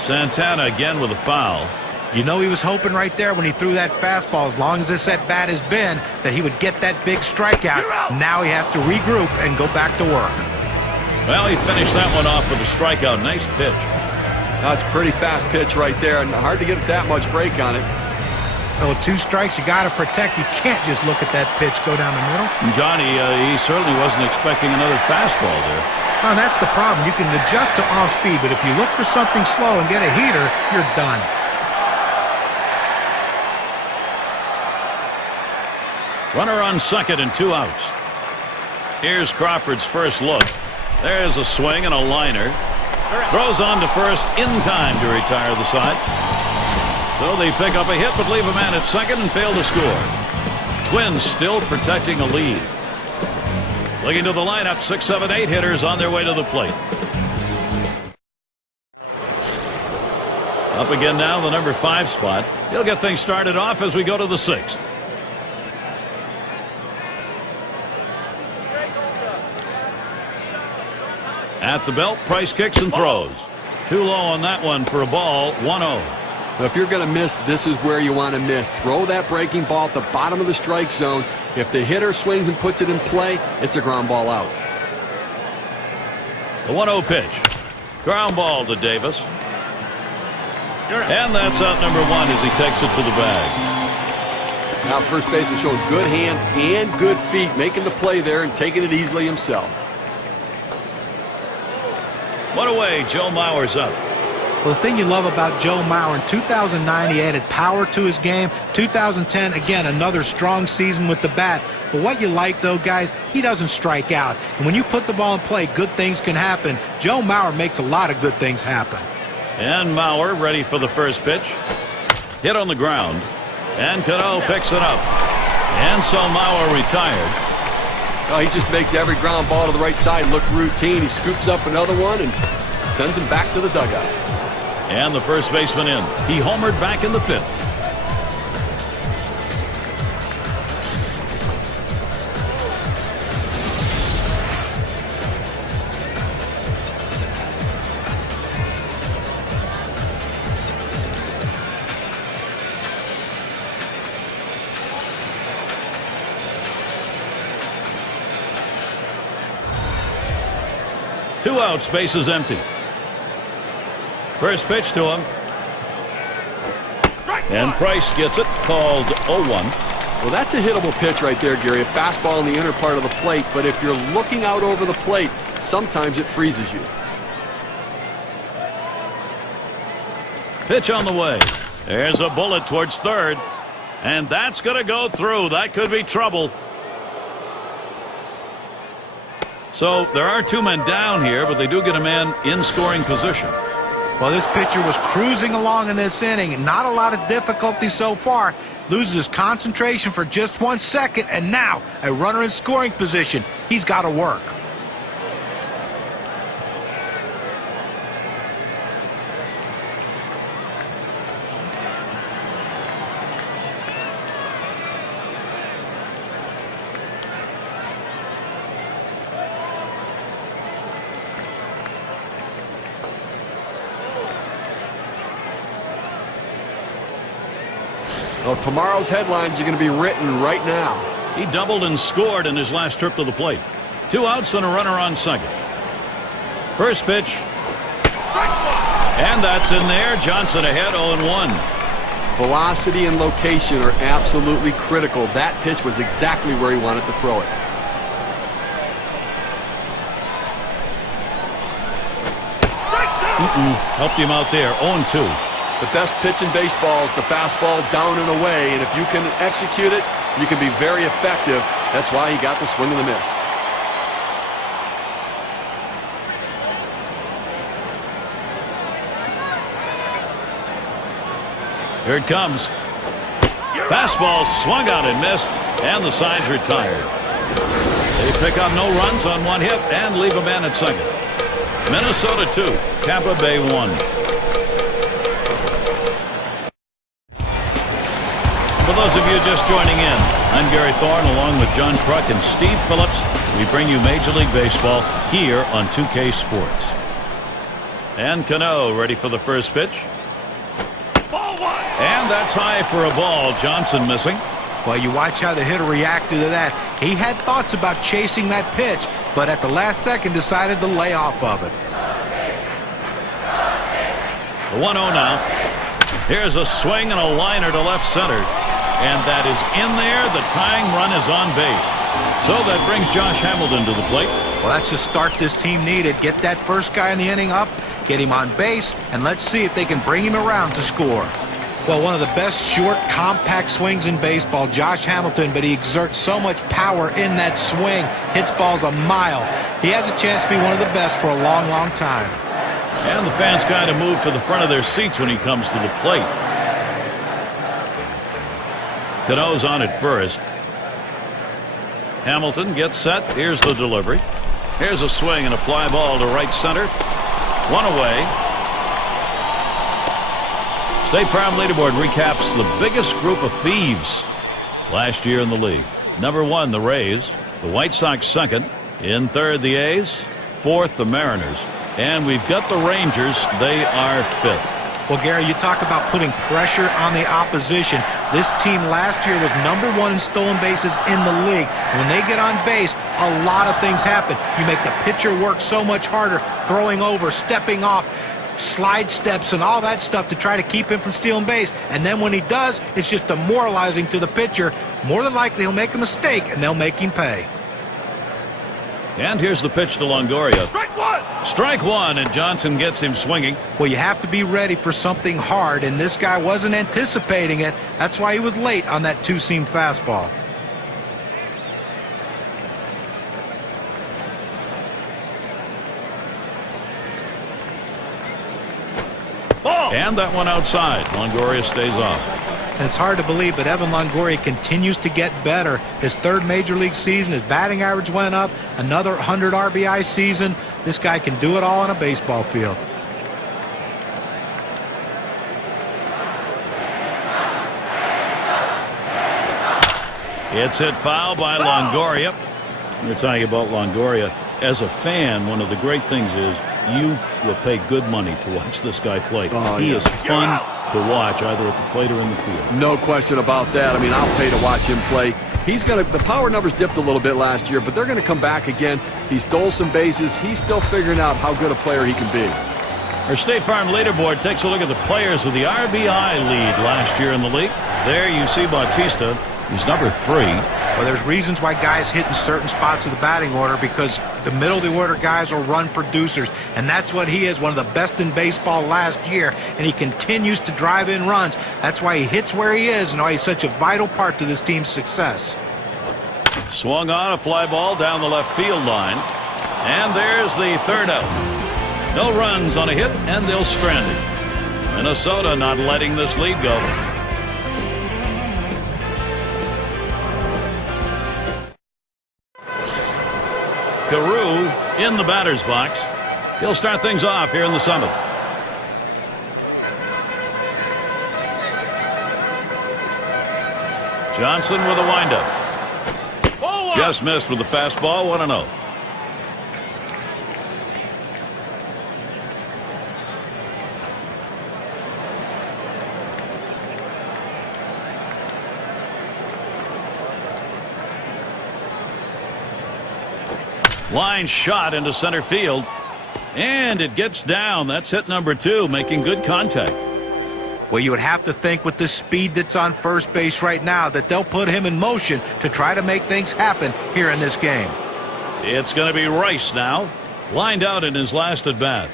Santana again with a foul. You know he was hoping right there when he threw that fastball, as long as this at-bat has been, that he would get that big strikeout. Now he has to regroup and go back to work. Well, he finished that one off with a strikeout. Nice pitch. That's a pretty fast pitch right there, and hard to get that much break on it. So 2 strikes, you got to protect. You can't just look at that pitch go down the middle. Johnny, he certainly wasn't expecting another fastball there. Well, that's the problem. You can adjust to off speed, but if you look for something slow and get a heater, you're done. Runner on second and 2 outs. Here's Crawford's first look. There's a swing and a liner. Throws on to first in time to retire the side. So they pick up a hit but leave a man at second and fail to score. Twins still protecting a lead. Looking to the lineup, 6, 7, 8 hitters on their way to the plate. Up again now, the number 5 spot. He'll get things started off as we go to the 6th. At the belt, Price kicks and throws. Too low on that one for a ball. 1-0. If you're going to miss, this is where you want to miss. Throw that breaking ball at the bottom of the strike zone. If the hitter swings and puts it in play, it's a ground ball out. The 1-0 pitch. Ground ball to Davis. And that's out number 1 as he takes it to the bag. Now first baseman showing good hands and good feet, making the play there and taking it easily himself. 1 away, Joe Mauer's up. Well, the thing you love about Joe Mauer, in 2009 he added power to his game. 2010, again, another strong season with the bat. But what you like, though, guys, he doesn't strike out. And when you put the ball in play, good things can happen. Joe Mauer makes a lot of good things happen. And Mauer ready for the first pitch. Hit on the ground. And Cano picks it up. And so Mauer retired. Oh, he just makes every ground ball to the right side look routine. He scoops up another one and sends him back to the dugout. And the first baseman in. He homered back in the fifth. Two outs, bases empty. First pitch to him. And Price gets it, called 0-1. Well, that's a hittable pitch right there, Gary. A fastball in the inner part of the plate, but if you're looking out over the plate, sometimes it freezes you. Pitch on the way. There's a bullet towards third. And that's going to go through. That could be trouble. So there are two men down here, but they do get a man in scoring position. Well, this pitcher was cruising along in this inning. Not a lot of difficulty so far. Loses his concentration for just 1 second, and now a runner in scoring position. He's got to work. Well, tomorrow's headlines are going to be written right now. He doubled and scored in his last trip to the plate. 2 outs and a runner on second. First pitch. And that's in there. Johnson ahead 0-1. Velocity and location are absolutely critical. That pitch was exactly where he wanted to throw it. Helped him out there. 0-2. The best pitch in baseball is the fastball down and away, and if you can execute it, you can be very effective. That's why he got the swing and the miss. Here it comes. Fastball swung out and missed, and the side's retired. They pick up no runs on one hit and leave a man at second. Minnesota 2, Tampa Bay 1. For those of you just joining in, I'm Gary Thorne along with John Kruk and Steve Phillips. We bring you Major League Baseball here on 2K Sports. And Cano ready for the first pitch. Ball one. And that's high for a ball. Johnson missing. Well, you watch how the hitter reacted to that. He had thoughts about chasing that pitch, but at the last second decided to lay off of it. The 1-0 now. Here's a swing and a liner to left center. And that is in there. The tying run is on base. So that brings Josh Hamilton to the plate. Well, that's the start this team needed. Get that first guy in the inning up, get him on base, and let's see if they can bring him around to score. Well, one of the best short, compact swings in baseball, Josh Hamilton, but he exerts so much power in that swing. Hits balls a mile. He has a chance to be one of the best for a long, long time. And the fans kind of move to the front of their seats when he comes to the plate. Cano's on at first. Hamilton gets set. Here's the delivery. Here's a swing and a fly ball to right center. One away. State Farm leaderboard recaps the biggest group of thieves last year in the league. Number 1, the Rays. The White Sox second. In third, the A's. Fourth, the Mariners. And we've got the Rangers. They are fifth. Well, Gary, you talk about putting pressure on the opposition. This team last year was number 1 in stolen bases in the league. When they get on base, a lot of things happen. You make the pitcher work so much harder, throwing over, stepping off, slide steps, and all that stuff to try to keep him from stealing base. And then when he does, it's just demoralizing to the pitcher. More than likely, he'll make a mistake, and they'll make him pay. And here's the pitch to Longoria. Strike one! Strike one, and Johnson gets him swinging. Well, you have to be ready for something hard, and this guy wasn't anticipating it. That's why he was late on that two-seam fastball. And that one outside. Longoria stays off. And it's hard to believe, but Evan Longoria continues to get better. His third major league season, his batting average went up, another 100 RBI season. This guy can do it all on a baseball field. It's hit foul by Longoria. We're talking about Longoria. As a fan, one of the great things is you will pay good money to watch this guy play. He is fun to watch, either at the plate or in the field. No question about that. I mean, I'll pay to watch him play. The power numbers dipped a little bit last year, but they're going to come back again. He stole some bases. He's still figuring out how good a player he can be. Our State Farm leaderboard takes a look at the players with the RBI lead last year in the league. There you see Bautista. He's number 3. Well, there's reasons why guys hit in certain spots of the batting order, because the middle of the order guys are run producers, and that's what he is, one of the best in baseball last year, and he continues to drive in runs. That's why he hits where he is and why he's such a vital part to this team's success. Swung on a fly ball down the left field line, and there's the third out. No runs on a hit, and they'll strand it. Minnesota not letting this lead go. Carew in the batter's box. He'll start things off here in the 7th. Johnson with a windup. Just missed with the fastball. 1-0. Line shot into center field, and it gets down. That's hit number 2, making good contact. Well, you would have to think with the speed that's on first base right now that they'll put him in motion to try to make things happen here in this game. It's going to be Rice now, lined out in his last at bat.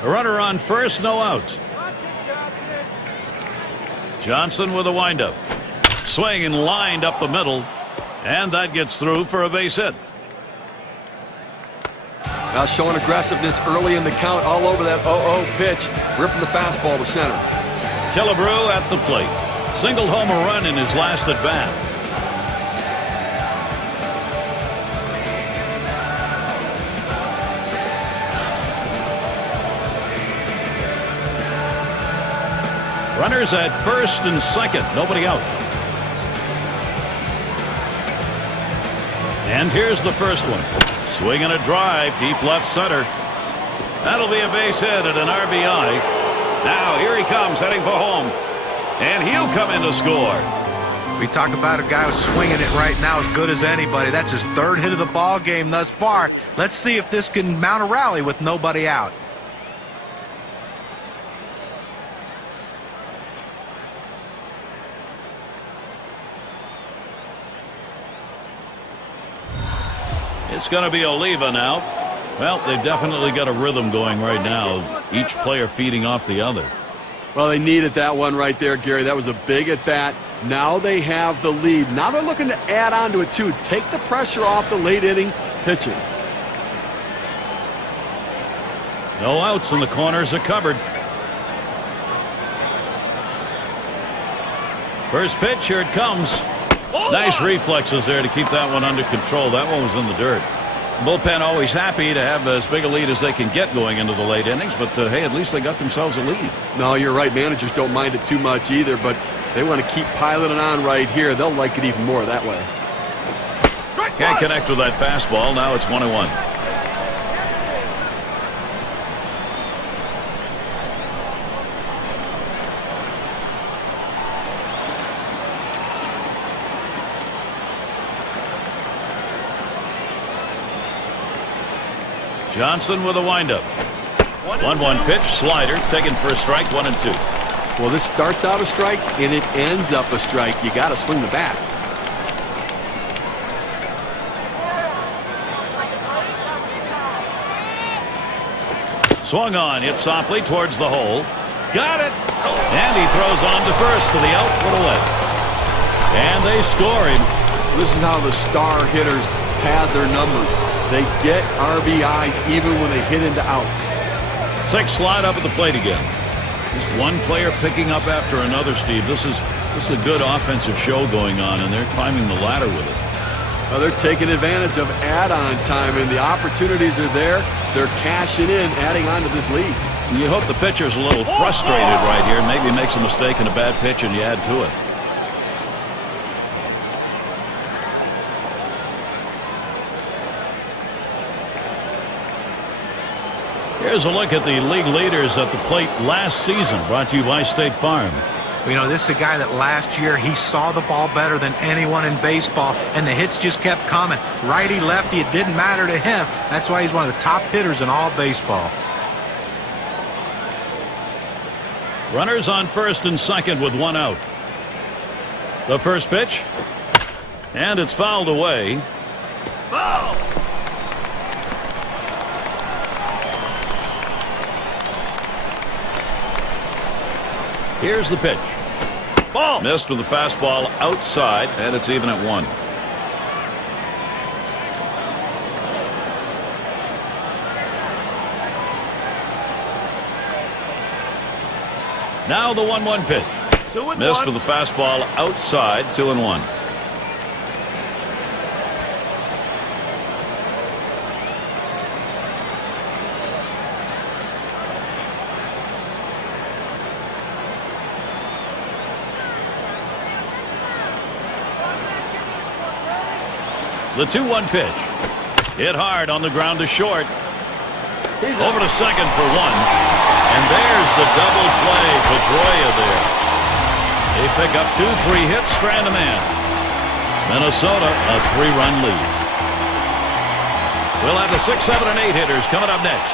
A runner on first, no outs. Johnson with a windup. Swing and lined up the middle, and that gets through for a base hit. Now showing aggressiveness early in the count, all over that 0-0 pitch, ripping the fastball to center. Killebrew at the plate. Singled home a run in his last at bat. Runners at first and second, nobody out. And here's the first one. Swing and a drive, deep left center. That'll be a base hit and an RBI. Now here he comes, heading for home. And he'll come in to score. We talk about a guy who's swinging it right now as good as anybody. That's his third hit of the ball game thus far. Let's see if this can mount a rally with nobody out. It's going to be Oliva now. Well, they've definitely got a rhythm going right now. Each player feeding off the other. Well, they needed that one right there, Gary. That was a big at-bat. Now they have the lead. Now they're looking to add on to it, too. Take the pressure off the late-inning pitching. No outs, and the corners are covered. First pitch, here it comes. Nice reflexes there to keep that one under control. That one was in the dirt. Bullpen always happy to have as big a lead as they can get going into the late innings, but hey, at least they got themselves a lead. No, you're right. Managers don't mind it too much either, but they want to keep piling on right here. They'll like it even more that way. Can't connect with that fastball. Now it's 1-1. Johnson with a windup. 1-1 pitch, slider, taken for a strike, 1-2. Well, this starts out a strike, and it ends up a strike. You got to swing the bat. Swung on, hit softly towards the hole. Got it! And he throws on to first to the out for the left. And they score him. This is how the star hitters pad their numbers. They get RBIs even when they hit into outs. 6 slide up at the plate again. Just one player picking up after another, Steve. This is a good offensive show going on, and they're climbing the ladder with it. Well, they're taking advantage of add-on time, and the opportunities are there. They're cashing in, adding on to this lead. You hope the pitcher's a little frustrated right here, maybe makes a mistake in a bad pitch, and you add to it. Here's a look at the league leaders at the plate last season, brought to you by State Farm. You know, this is a guy that last year he saw the ball better than anyone in baseball, and the hits just kept coming. Righty, lefty, it didn't matter to him. That's why he's one of the top hitters in all baseball. Runners on first and second with 1 out. The first pitch, and it's fouled away. Foul! Here's the pitch. Ball. Missed with the fastball outside, and it's even at 1. Now the 1-1 pitch. Missed with the fastball outside, 2-1. The 2-1 pitch. Hit hard on the ground to short. Over to second for 1. And there's the double play. Pedroia there. They pick up 2-3 hits, strand a man. Minnesota a 3-run lead. We'll have the 6, 7, and 8 hitters coming up next.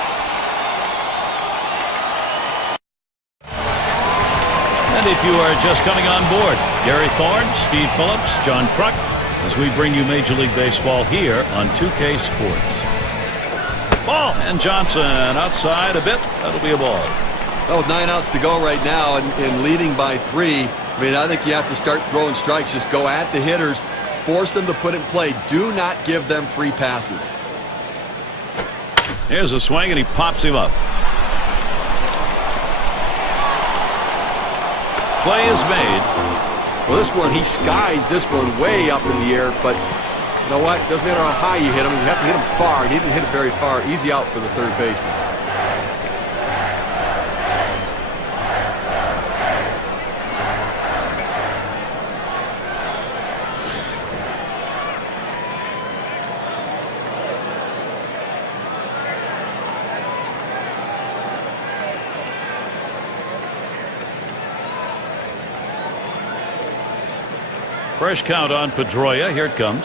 And if you are just coming on board, Gary Thorne, Steve Phillips, John Kruk, as we bring you Major League Baseball here on 2K Sports. Ball. And Johnson outside a bit. That'll be a ball. Well, with 9 outs to go right now and leading by 3, I mean, I think you have to start throwing strikes. Just go at the hitters, force them to put in play. Do not give them free passes. Here's a swing, and he pops him up. Play is made. Well, this one, he skies this one way up in the air, but you know what? Doesn't matter how high you hit him. You have to hit him far. He didn't hit it very far. Easy out for the third baseman. Fresh count on Pedroia. Here it comes.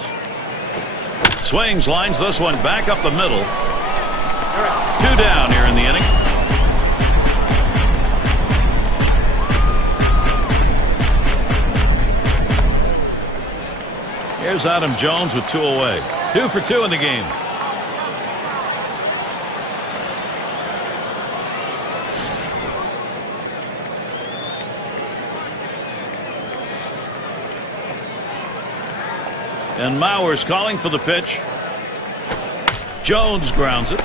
Swings, lines this one back up the middle. 2 down here in the inning. Here's Adam Jones with 2 away. 2 for 2 in the game. And Mauer's calling for the pitch. Jones grounds it.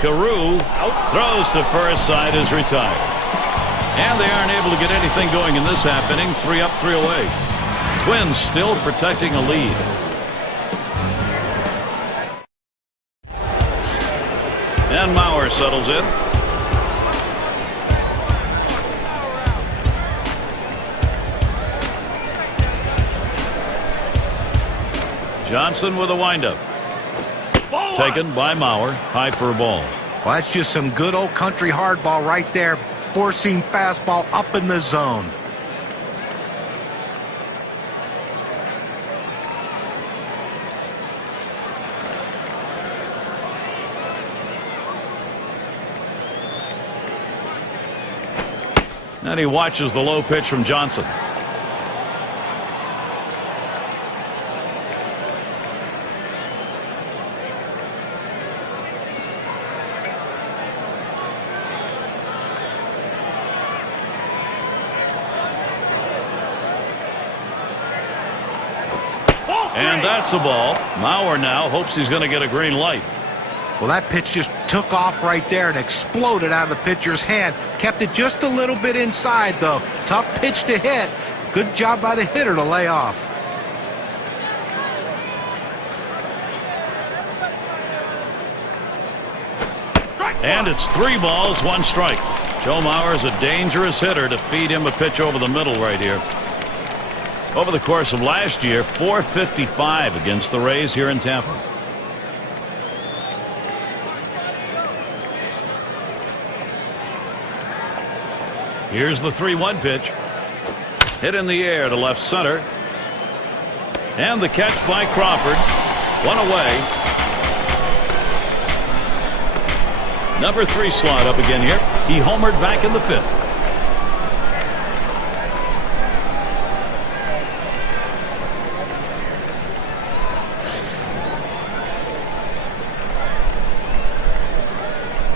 Carew throws to first, side is retired. And they aren't able to get anything going in this half inning. 3 up, 3 away. Twins still protecting a lead. And Mauer settles in. Johnson with a windup. Taken by Mauer. High for a ball. Well, that's just some good old country hardball right there. Forcing fastball up in the zone. And he watches the low pitch from Johnson. And that's a ball. Mauer now hopes he's going to get a green light. Well, that pitch just took off right there and exploded out of the pitcher's hand. Kept it just a little bit inside, though. Tough pitch to hit. Good job by the hitter to lay off. And it's 3 balls, 1 strike. Joe Mauer is a dangerous hitter to feed him a pitch over the middle right here. Over the course of last year, .455 against the Rays here in Tampa. Here's the 3-1 pitch. Hit in the air to left center. And the catch by Crawford. 1 away. Number 3 slot up again here. He homered back in the 5th.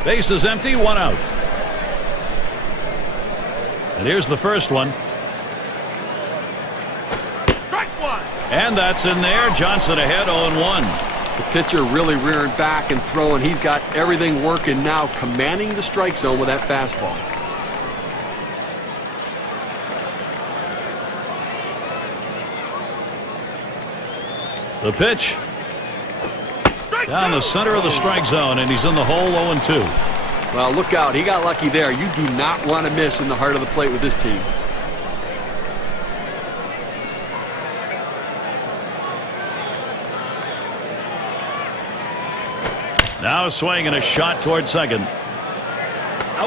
Base is empty, 1 out. And here's the first one. Strike 1. And that's in there. Johnson ahead, 0-1. The pitcher really rearing back and throwing. He's got everything working now, commanding the strike zone with that fastball. The pitch. Down the center of the strike zone, and he's in the hole, 0-2. Well, look out. He got lucky there. You do not want to miss in the heart of the plate with this team. Now a swing and a shot toward second.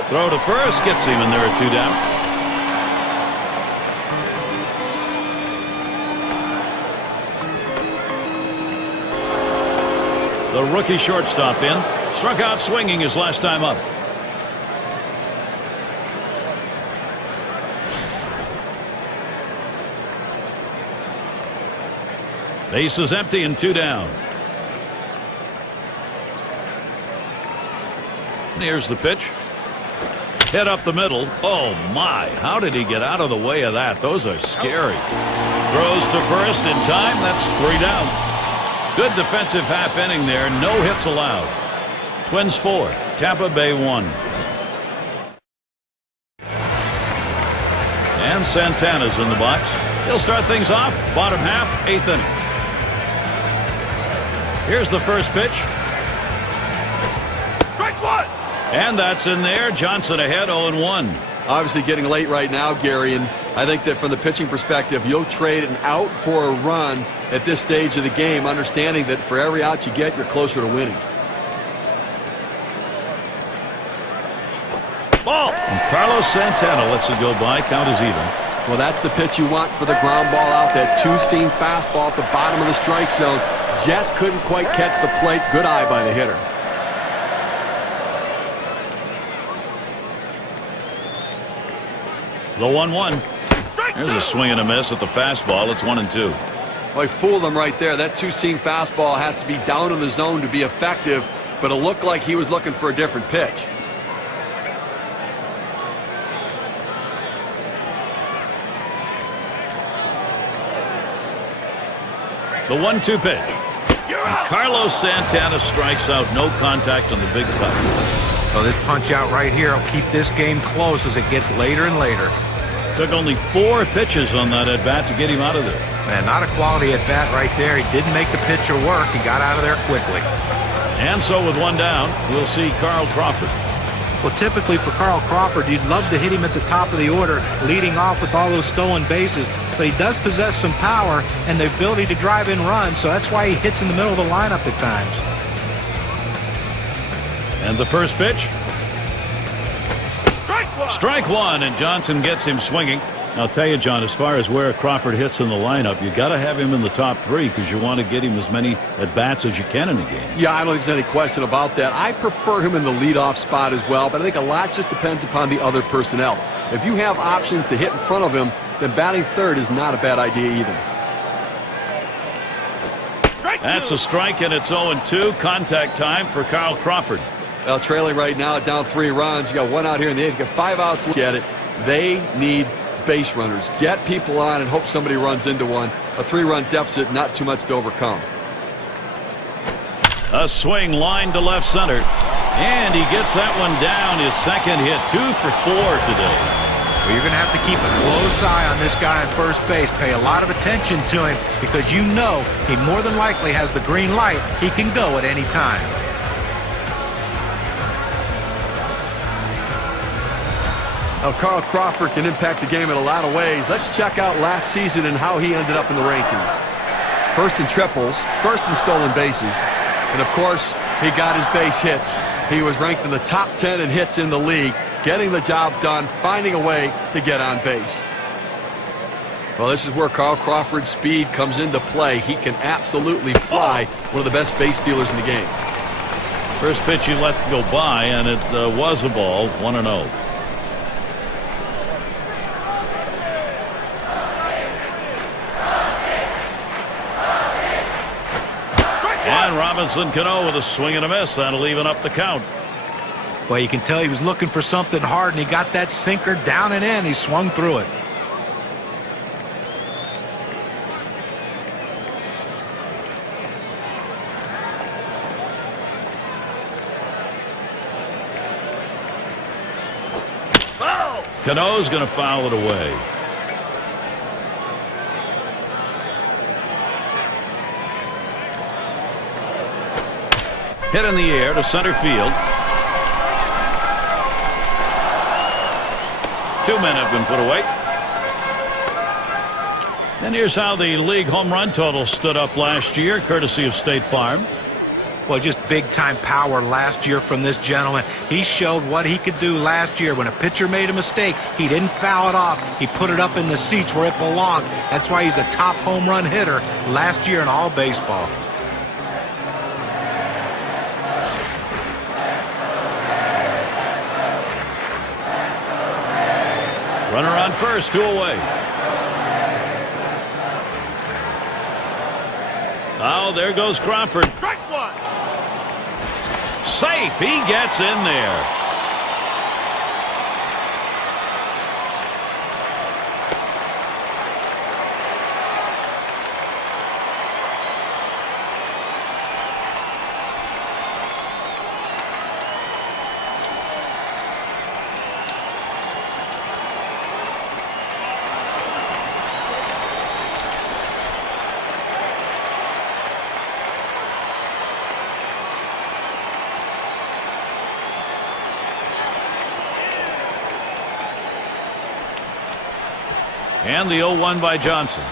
Throw to first gets him, and there are 2 down. The rookie shortstop in. Struck out swinging his last time up. Base is empty and 2 down. And here's the pitch. Hit up the middle. Oh my, how did he get out of the way of that? Those are scary. Throws to first in time. That's 3 down. Good defensive half inning there. No hits allowed. Twins 4, Tampa Bay 1. And Santana's in the box. He'll start things off. Bottom half, 8th inning. Here's the first pitch. Strike 1. And that's in there. Johnson ahead, 0-1. Obviously getting late right now, Gary, and I think that from the pitching perspective, you'll trade an out for a run at this stage of the game, understanding that for every out you get, you're closer to winning. Ball. And Carlos Santana lets it go by. Count is even. Well, that's the pitch you want for the ground ball out. That 2-seam fastball at the bottom of the strike zone. Just couldn't quite catch the plate. Good eye by the hitter. The 1-1. There's a swing and a miss at the fastball. It's 1-2. Well, he fooled him right there. That 2-seam fastball has to be down in the zone to be effective, but it looked like he was looking for a different pitch. The 1-2 pitch. Carlos Santana strikes out. No contact on the big cut. So this punch out right here will keep this game close as it gets later and later. Took only 4 pitches on that at bat to get him out of there. Man, not a quality at bat right there. He didn't make the pitcher work. He got out of there quickly. And so with 1 down, we'll see Carl Crawford. Well, typically for Carl Crawford, you'd love to hit him at the top of the order, leading off with all those stolen bases. But he does possess some power and the ability to drive in runs, so that's why he hits in the middle of the lineup at times. And the first pitch. Strike 1, and Johnson gets him swinging. I'll tell you, John, as far as where Crawford hits in the lineup, you got to have him in the top 3 because you want to get him as many at-bats as you can in a game. Yeah, I don't think there's any question about that. I prefer him in the leadoff spot as well, but I think a lot just depends upon the other personnel. If you have options to hit in front of him, then batting third is not a bad idea either. That's a strike, and it's 0-2. Contact time for Carl Crawford. Well, trailing right now, down 3 runs. You got 1 out here in the 8th. You got 5 outs. Look at it. They need base runners. Get people on and hope somebody runs into one. A 3-run deficit, not too much to overcome. A swing line to left center. And he gets that one down. His second hit. 2 for 4 today. Well, you're going to have to keep a close eye on this guy at first base. Pay a lot of attention to him because you know he more than likely has the green light. He can go at any time. Now, Carl Crawford can impact the game in a lot of ways. Let's check out last season and how he ended up in the rankings. First in triples, first in stolen bases, and of course, he got his base hits. He was ranked in the top 10 in hits in the league, getting the job done, finding a way to get on base. Well, this is where Carl Crawford's speed comes into play. He can absolutely fly, one of the best base stealers in the game. First pitch he let go by, and it was a ball, 1-0. And Robinson Cano with a swing and a miss. That'll even up the count. Well, you can tell he was looking for something hard, and he got that sinker down and in. He swung through it. Cano's going to foul it away. Hit in the air to center field. 2 men have been put away. And here's how the league home run total stood up last year, courtesy of State Farm. Well, just big-time power last year from this gentleman. He showed what he could do last year. When a pitcher made a mistake, he didn't foul it off. He put it up in the seats where it belonged. That's why he's a top home run hitter last year in all baseball. Runner on first, 2 away. Oh, there goes Crawford. Strike 1. Safe. He gets in there. And the 0-1 by Johnson.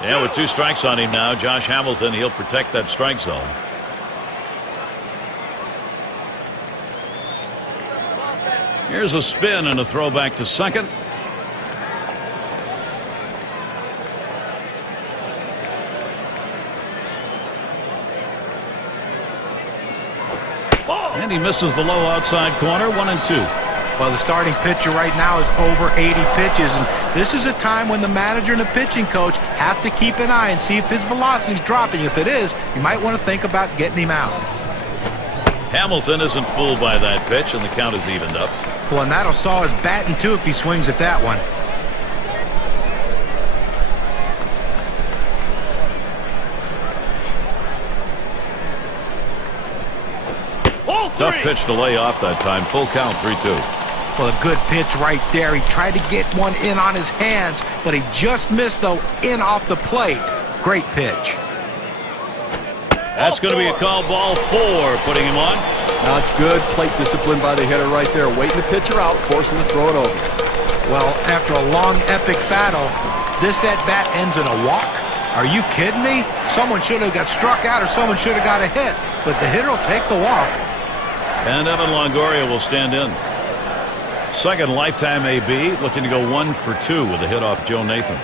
Yeah, with 2 strikes on him now, Josh Hamilton, he'll protect that strike zone. Here's a spin and a throw back to second. And he misses the low outside corner, 1-2. Well, the starting pitcher right now is over 80 pitches, and this is a time when the manager and the pitching coach have to keep an eye and see if his velocity is dropping. If it is, you might want to think about getting him out. Hamilton isn't fooled by that pitch, and the count is evened up. Well, and that'll saw his bat in two if he swings at that one. Tough pitch to lay off that time. Full count, 3-2. Well, a good pitch right there. He tried to get one in on his hands, but he just missed, though, in off the plate. Great pitch. That's going to be a call, ball 4, putting him on. Now it's good plate discipline by the hitter right there. Waiting the pitcher out, forcing to throw it over. Well, after a long, epic battle, this at-bat ends in a walk. Are you kidding me? Someone should have got struck out or someone should have got a hit, but the hitter will take the walk. And Evan Longoria will stand in. Second lifetime AB, looking to go 1 for 2 with a hit off Joe Nathan.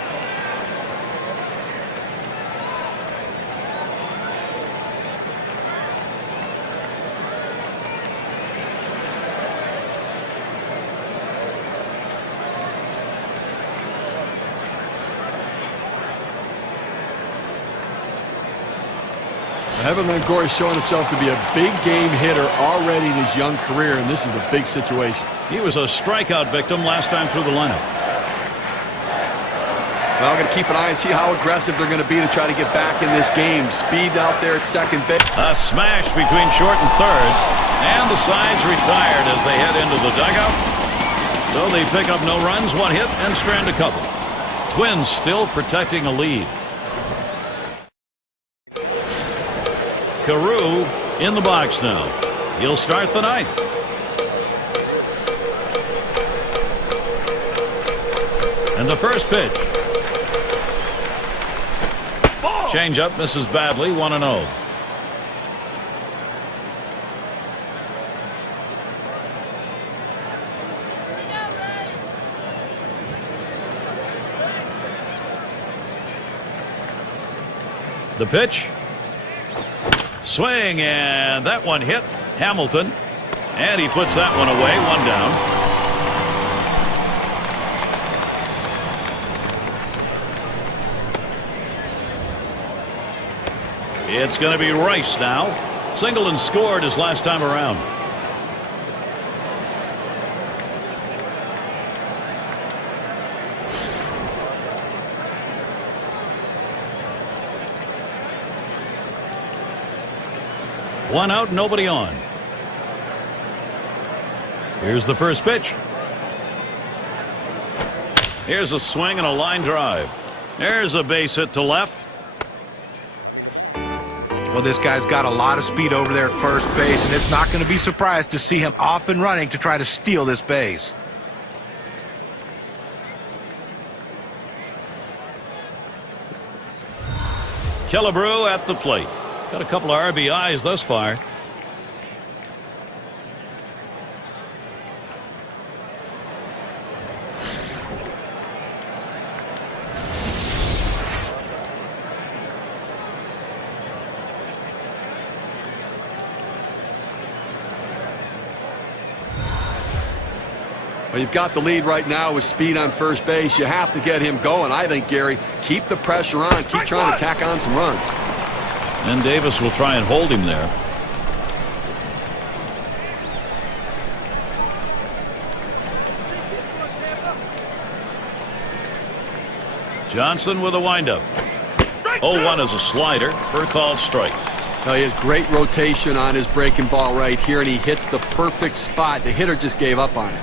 Evan Longoria showing himself to be a big game hitter already in his young career, and this is a big situation. He was a strikeout victim last time through the lineup. Well, I'm going to keep an eye and see how aggressive they're going to be to try to get back in this game. Speed out there at second base. A smash between short and third, and the sides retired as they head into the dugout. So they pick up no runs, 1 hit, and strand a couple. Twins still protecting a lead. Carew in the box now. He'll start the 9th. And the first pitch. Change up misses badly, 1-0. The pitch. Swing, and that one hit Hamilton, and he puts that one away, 1 down. It's going to be Rice now. Singled and scored his last time around. One out, nobody on. Here's the first pitch. Here's a swing and a line drive. There's a base hit to left. Well, this guy's got a lot of speed over there at first base, and it's not going to be surprised to see him off and running to try to steal this base. Killebrew at the plate. Got a couple of RBIs thus far. Well, you've got the lead right now with speed on first base. You have to get him going. I think, Gary, keep the pressure on. Keep trying to tack on some runs. And Davis will try and hold him there. Johnson with a windup. 0-1 is a slider for a called strike. Now, he has great rotation on his breaking ball right here, and he hits the perfect spot. The hitter just gave up on it.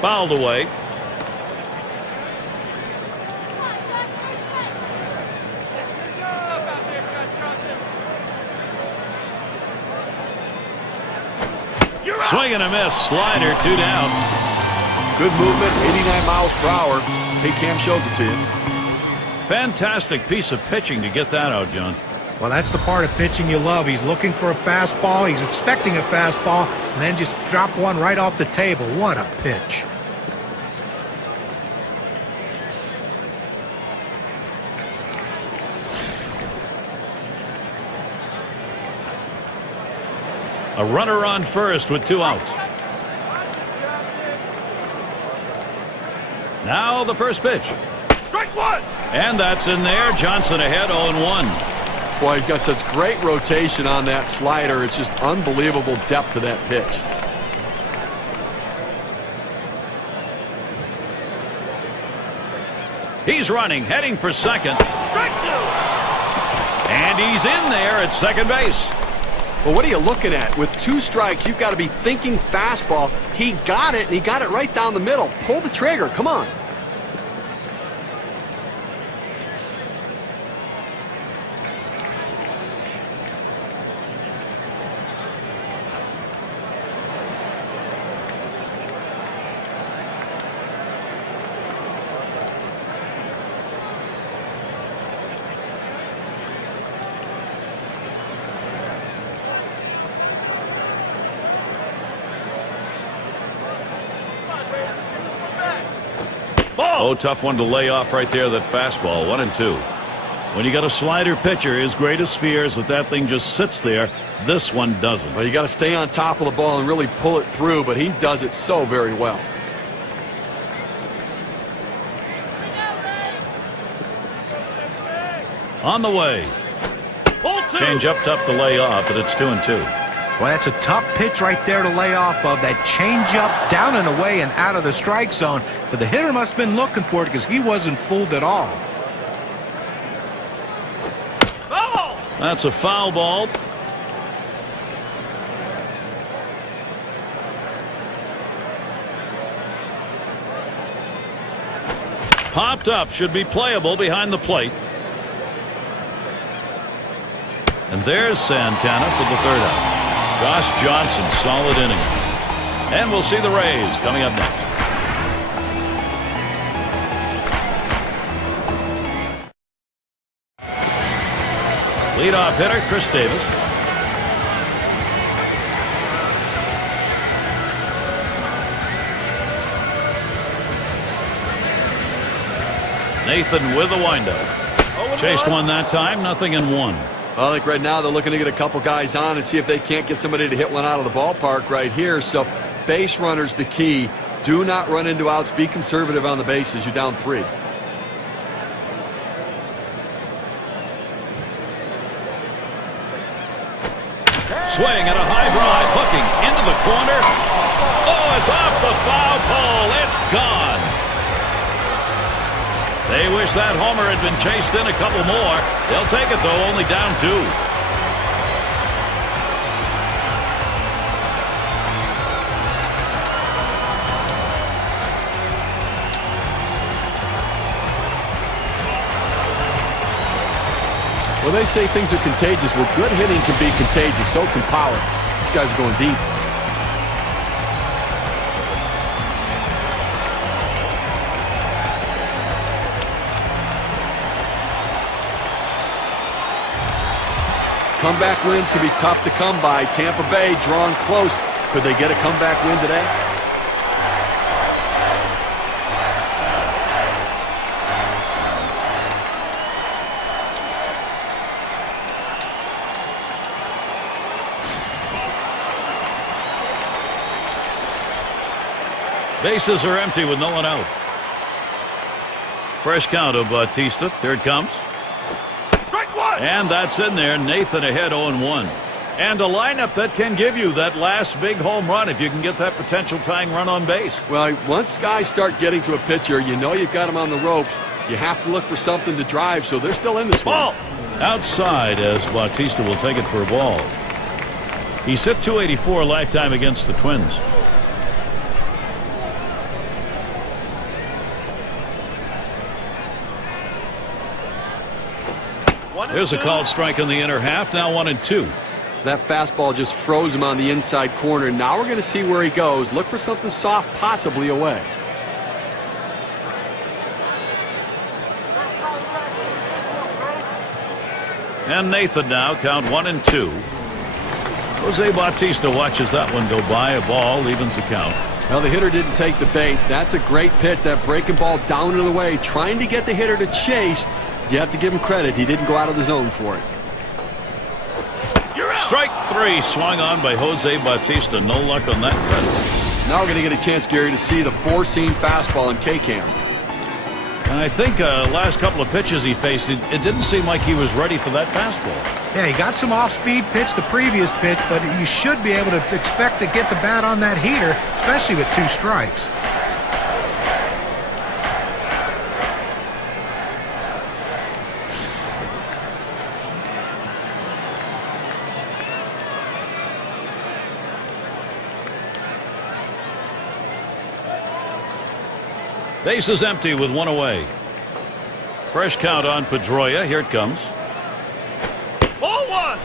Fouled away. Swing and a miss. Slider, 2 down. Good movement, 89 miles per hour. K-Cam shows it to you. Fantastic piece of pitching to get that out, John. Well, that's the part of pitching you love. He's looking for a fastball. He's expecting a fastball, and then just drop one right off the table. What a pitch. A runner on first with 2 outs. Now the first pitch. Strike 1! And that's in there. Johnson ahead, 0-1. Boy, he's got such great rotation on that slider. It's just unbelievable depth to that pitch. He's running, heading for second. Strike 2! And he's in there at second base. Well, what are you looking at? With 2 strikes, you've got to be thinking fastball. He got it, and he got it right down the middle. Pull the trigger. Come on. Oh, tough one to lay off right there, that fastball. 1-2. When you got a slider pitcher, his greatest fear is that thing just sits there. This one doesn't. Well, you got to stay on top of the ball and really pull it through, but he does it so very well. On the way. Change up, tough to lay off, and it's 2-2. Well, that's a tough pitch right there to lay off of. That change-up down and away and out of the strike zone. But the hitter must have been looking for it because he wasn't fooled at all. That's a foul ball. Popped up, should be playable behind the plate. And there's Santana for the third out. Josh Johnson, solid inning. And we'll see the Rays coming up next. Leadoff hitter, Chris Davis. Nathan with a windup. Chased one that time, 0-1. I think right now they're looking to get a couple guys on and see if they can't get somebody to hit one out of the ballpark right here. So base runner's the key. Do not run into outs. Be conservative on the bases. You're down 3. Swing and a high drive, hooking into the corner. Oh, it's off the foul pole. It's gone. They wish that homer had been chased in a couple more. They'll take it, though, only down 2. Well, they say things are contagious. Well, good hitting can be contagious. So can power. These guys are going deep. Comeback wins can be tough to come by. Tampa Bay drawn close. Could they get a comeback win today? Bases are empty with no one out. Fresh count of Bautista. Here it comes. And that's in there. Nathan ahead 0-1. And a lineup that can give you that last big home run if you can get that potential tying run on base. Well, once guys start getting to a pitcher, you know you've got them on the ropes. You have to look for something to drive, so they're still in this one. Outside as Bautista will take it for a ball. He's hit .284 lifetime against the Twins. There's a called strike in the inner half. Now 1-2. That fastball just froze him on the inside corner. Now we're going to see where he goes. Look for something soft, possibly away. And Nathan now count 1-2. Jose Bautista watches that one go by. A ball evens the count. Well, the hitter didn't take the bait. That's a great pitch. That breaking ball down and away, trying to get the hitter to chase. You have to give him credit. He didn't go out of the zone for it. Strike 3 swung on by Jose Bautista. No luck on that credit. Now we're going to get a chance, Gary, to see the 4-seam fastball in K-Cam. And I think last couple of pitches he faced, it didn't seem like he was ready for that fastball. Yeah, he got some off-speed pitch the previous pitch, but you should be able to expect to get the bat on that heater, especially with 2 strikes. Base is empty with 1 away. Fresh count on Pedroia. Here it comes. Ball 1.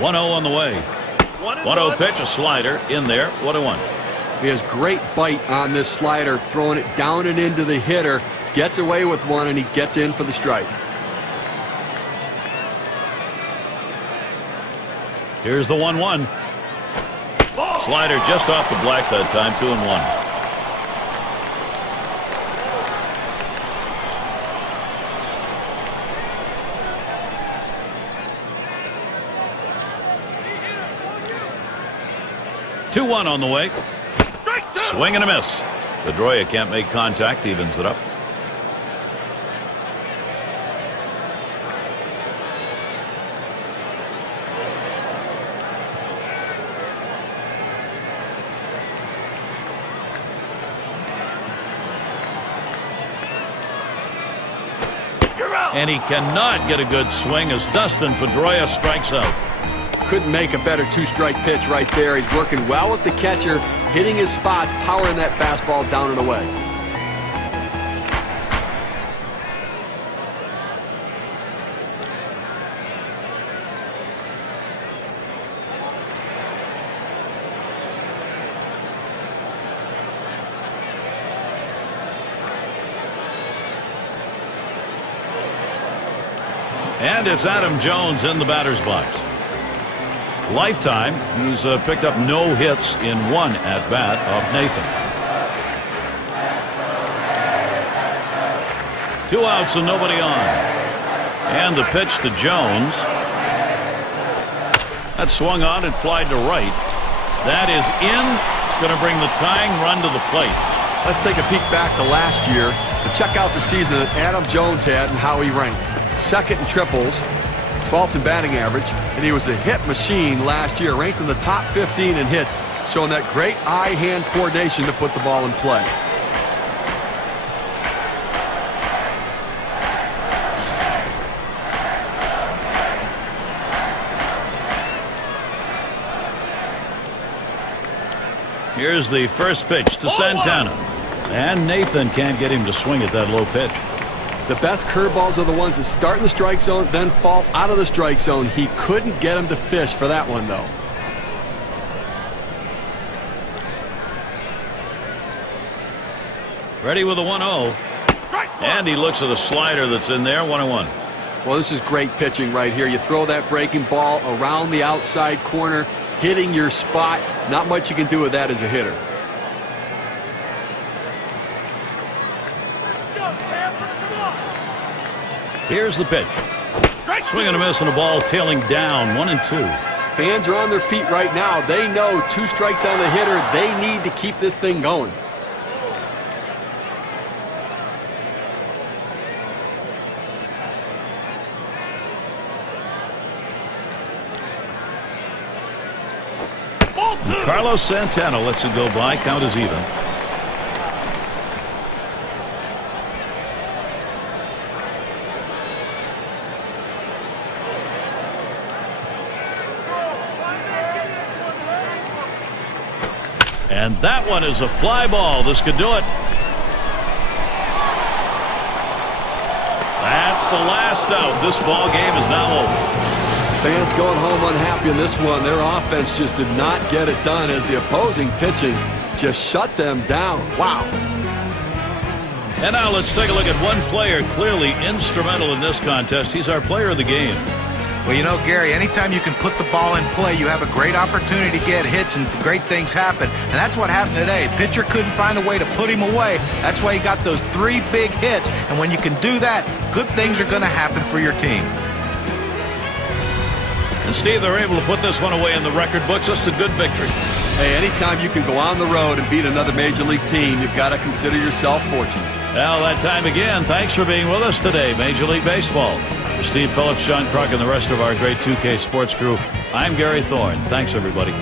One 0 on the way. 1-0 pitch, a slider in there. 1-1. He has great bite on this slider, throwing it down and into the hitter. gets away with one, and he gets in for the strike. Here's the 1-1. Slider just off the black that time, 2-1. Two-1 on the way. Swing and a miss. Pedroia can't make contact, evens it up. And he cannot get a good swing as Dustin Pedroia strikes out. Couldn't make a better two-strike pitch right there. He's working well with the catcher, hitting his spots, powering that fastball down and away. And it's Adam Jones in the batter's box. Lifetime, he's picked up no hits in one at-bat of Nathan. 2 outs and nobody on. And the pitch to Jones. That swung on and flied to right. That is in. It's going to bring the tying run to the plate. Let's take a peek back to last year to check out the season that Adam Jones had and how he ranked. Second in triples, 12th in batting average, and he was a hit machine last year, ranked in the top 15 in hits, showing that great eye-hand coordination to put the ball in play. Here's the first pitch to Santana, and Nathan can't get him to swing at that low pitch. The best curveballs are the ones that start in the strike zone, then fall out of the strike zone. He couldn't get him to fish for that one, though. Ready with a 1-0. And he looks at a slider that's in there, 1-1. Well, this is great pitching right here. You throw that breaking ball around the outside corner, hitting your spot. Not much you can do with that as a hitter. Here's the pitch. Swing and a miss and a ball tailing down, 1-2. Fans are on their feet right now. They know 2 strikes on the hitter. They need to keep this thing going. Carlos Santana lets it go by. Count is even. And that one is a fly ball. This could do it. That's the last out. This ball game is now over. Fans going home unhappy in this one. Their offense just did not get it done as the opposing pitching just shut them down. Wow. And now let's take a look at one player clearly instrumental in this contest. He's our player of the game. Well, you know, Gary, anytime you can put the ball in play, you have a great opportunity to get hits and great things happen. And that's what happened today. Pitcher couldn't find a way to put him away. That's why he got those 3 big hits. And when you can do that, good things are going to happen for your team. And Steve, they're able to put this one away in the record books. This is a good victory. Hey, anytime you can go on the road and beat another Major League team, you've got to consider yourself fortunate. Well, that time again, thanks for being with us today, Major League Baseball. For Steve Phillips, John Kruk, and the rest of our great 2K Sports crew, I'm Gary Thorne. Thanks, everybody.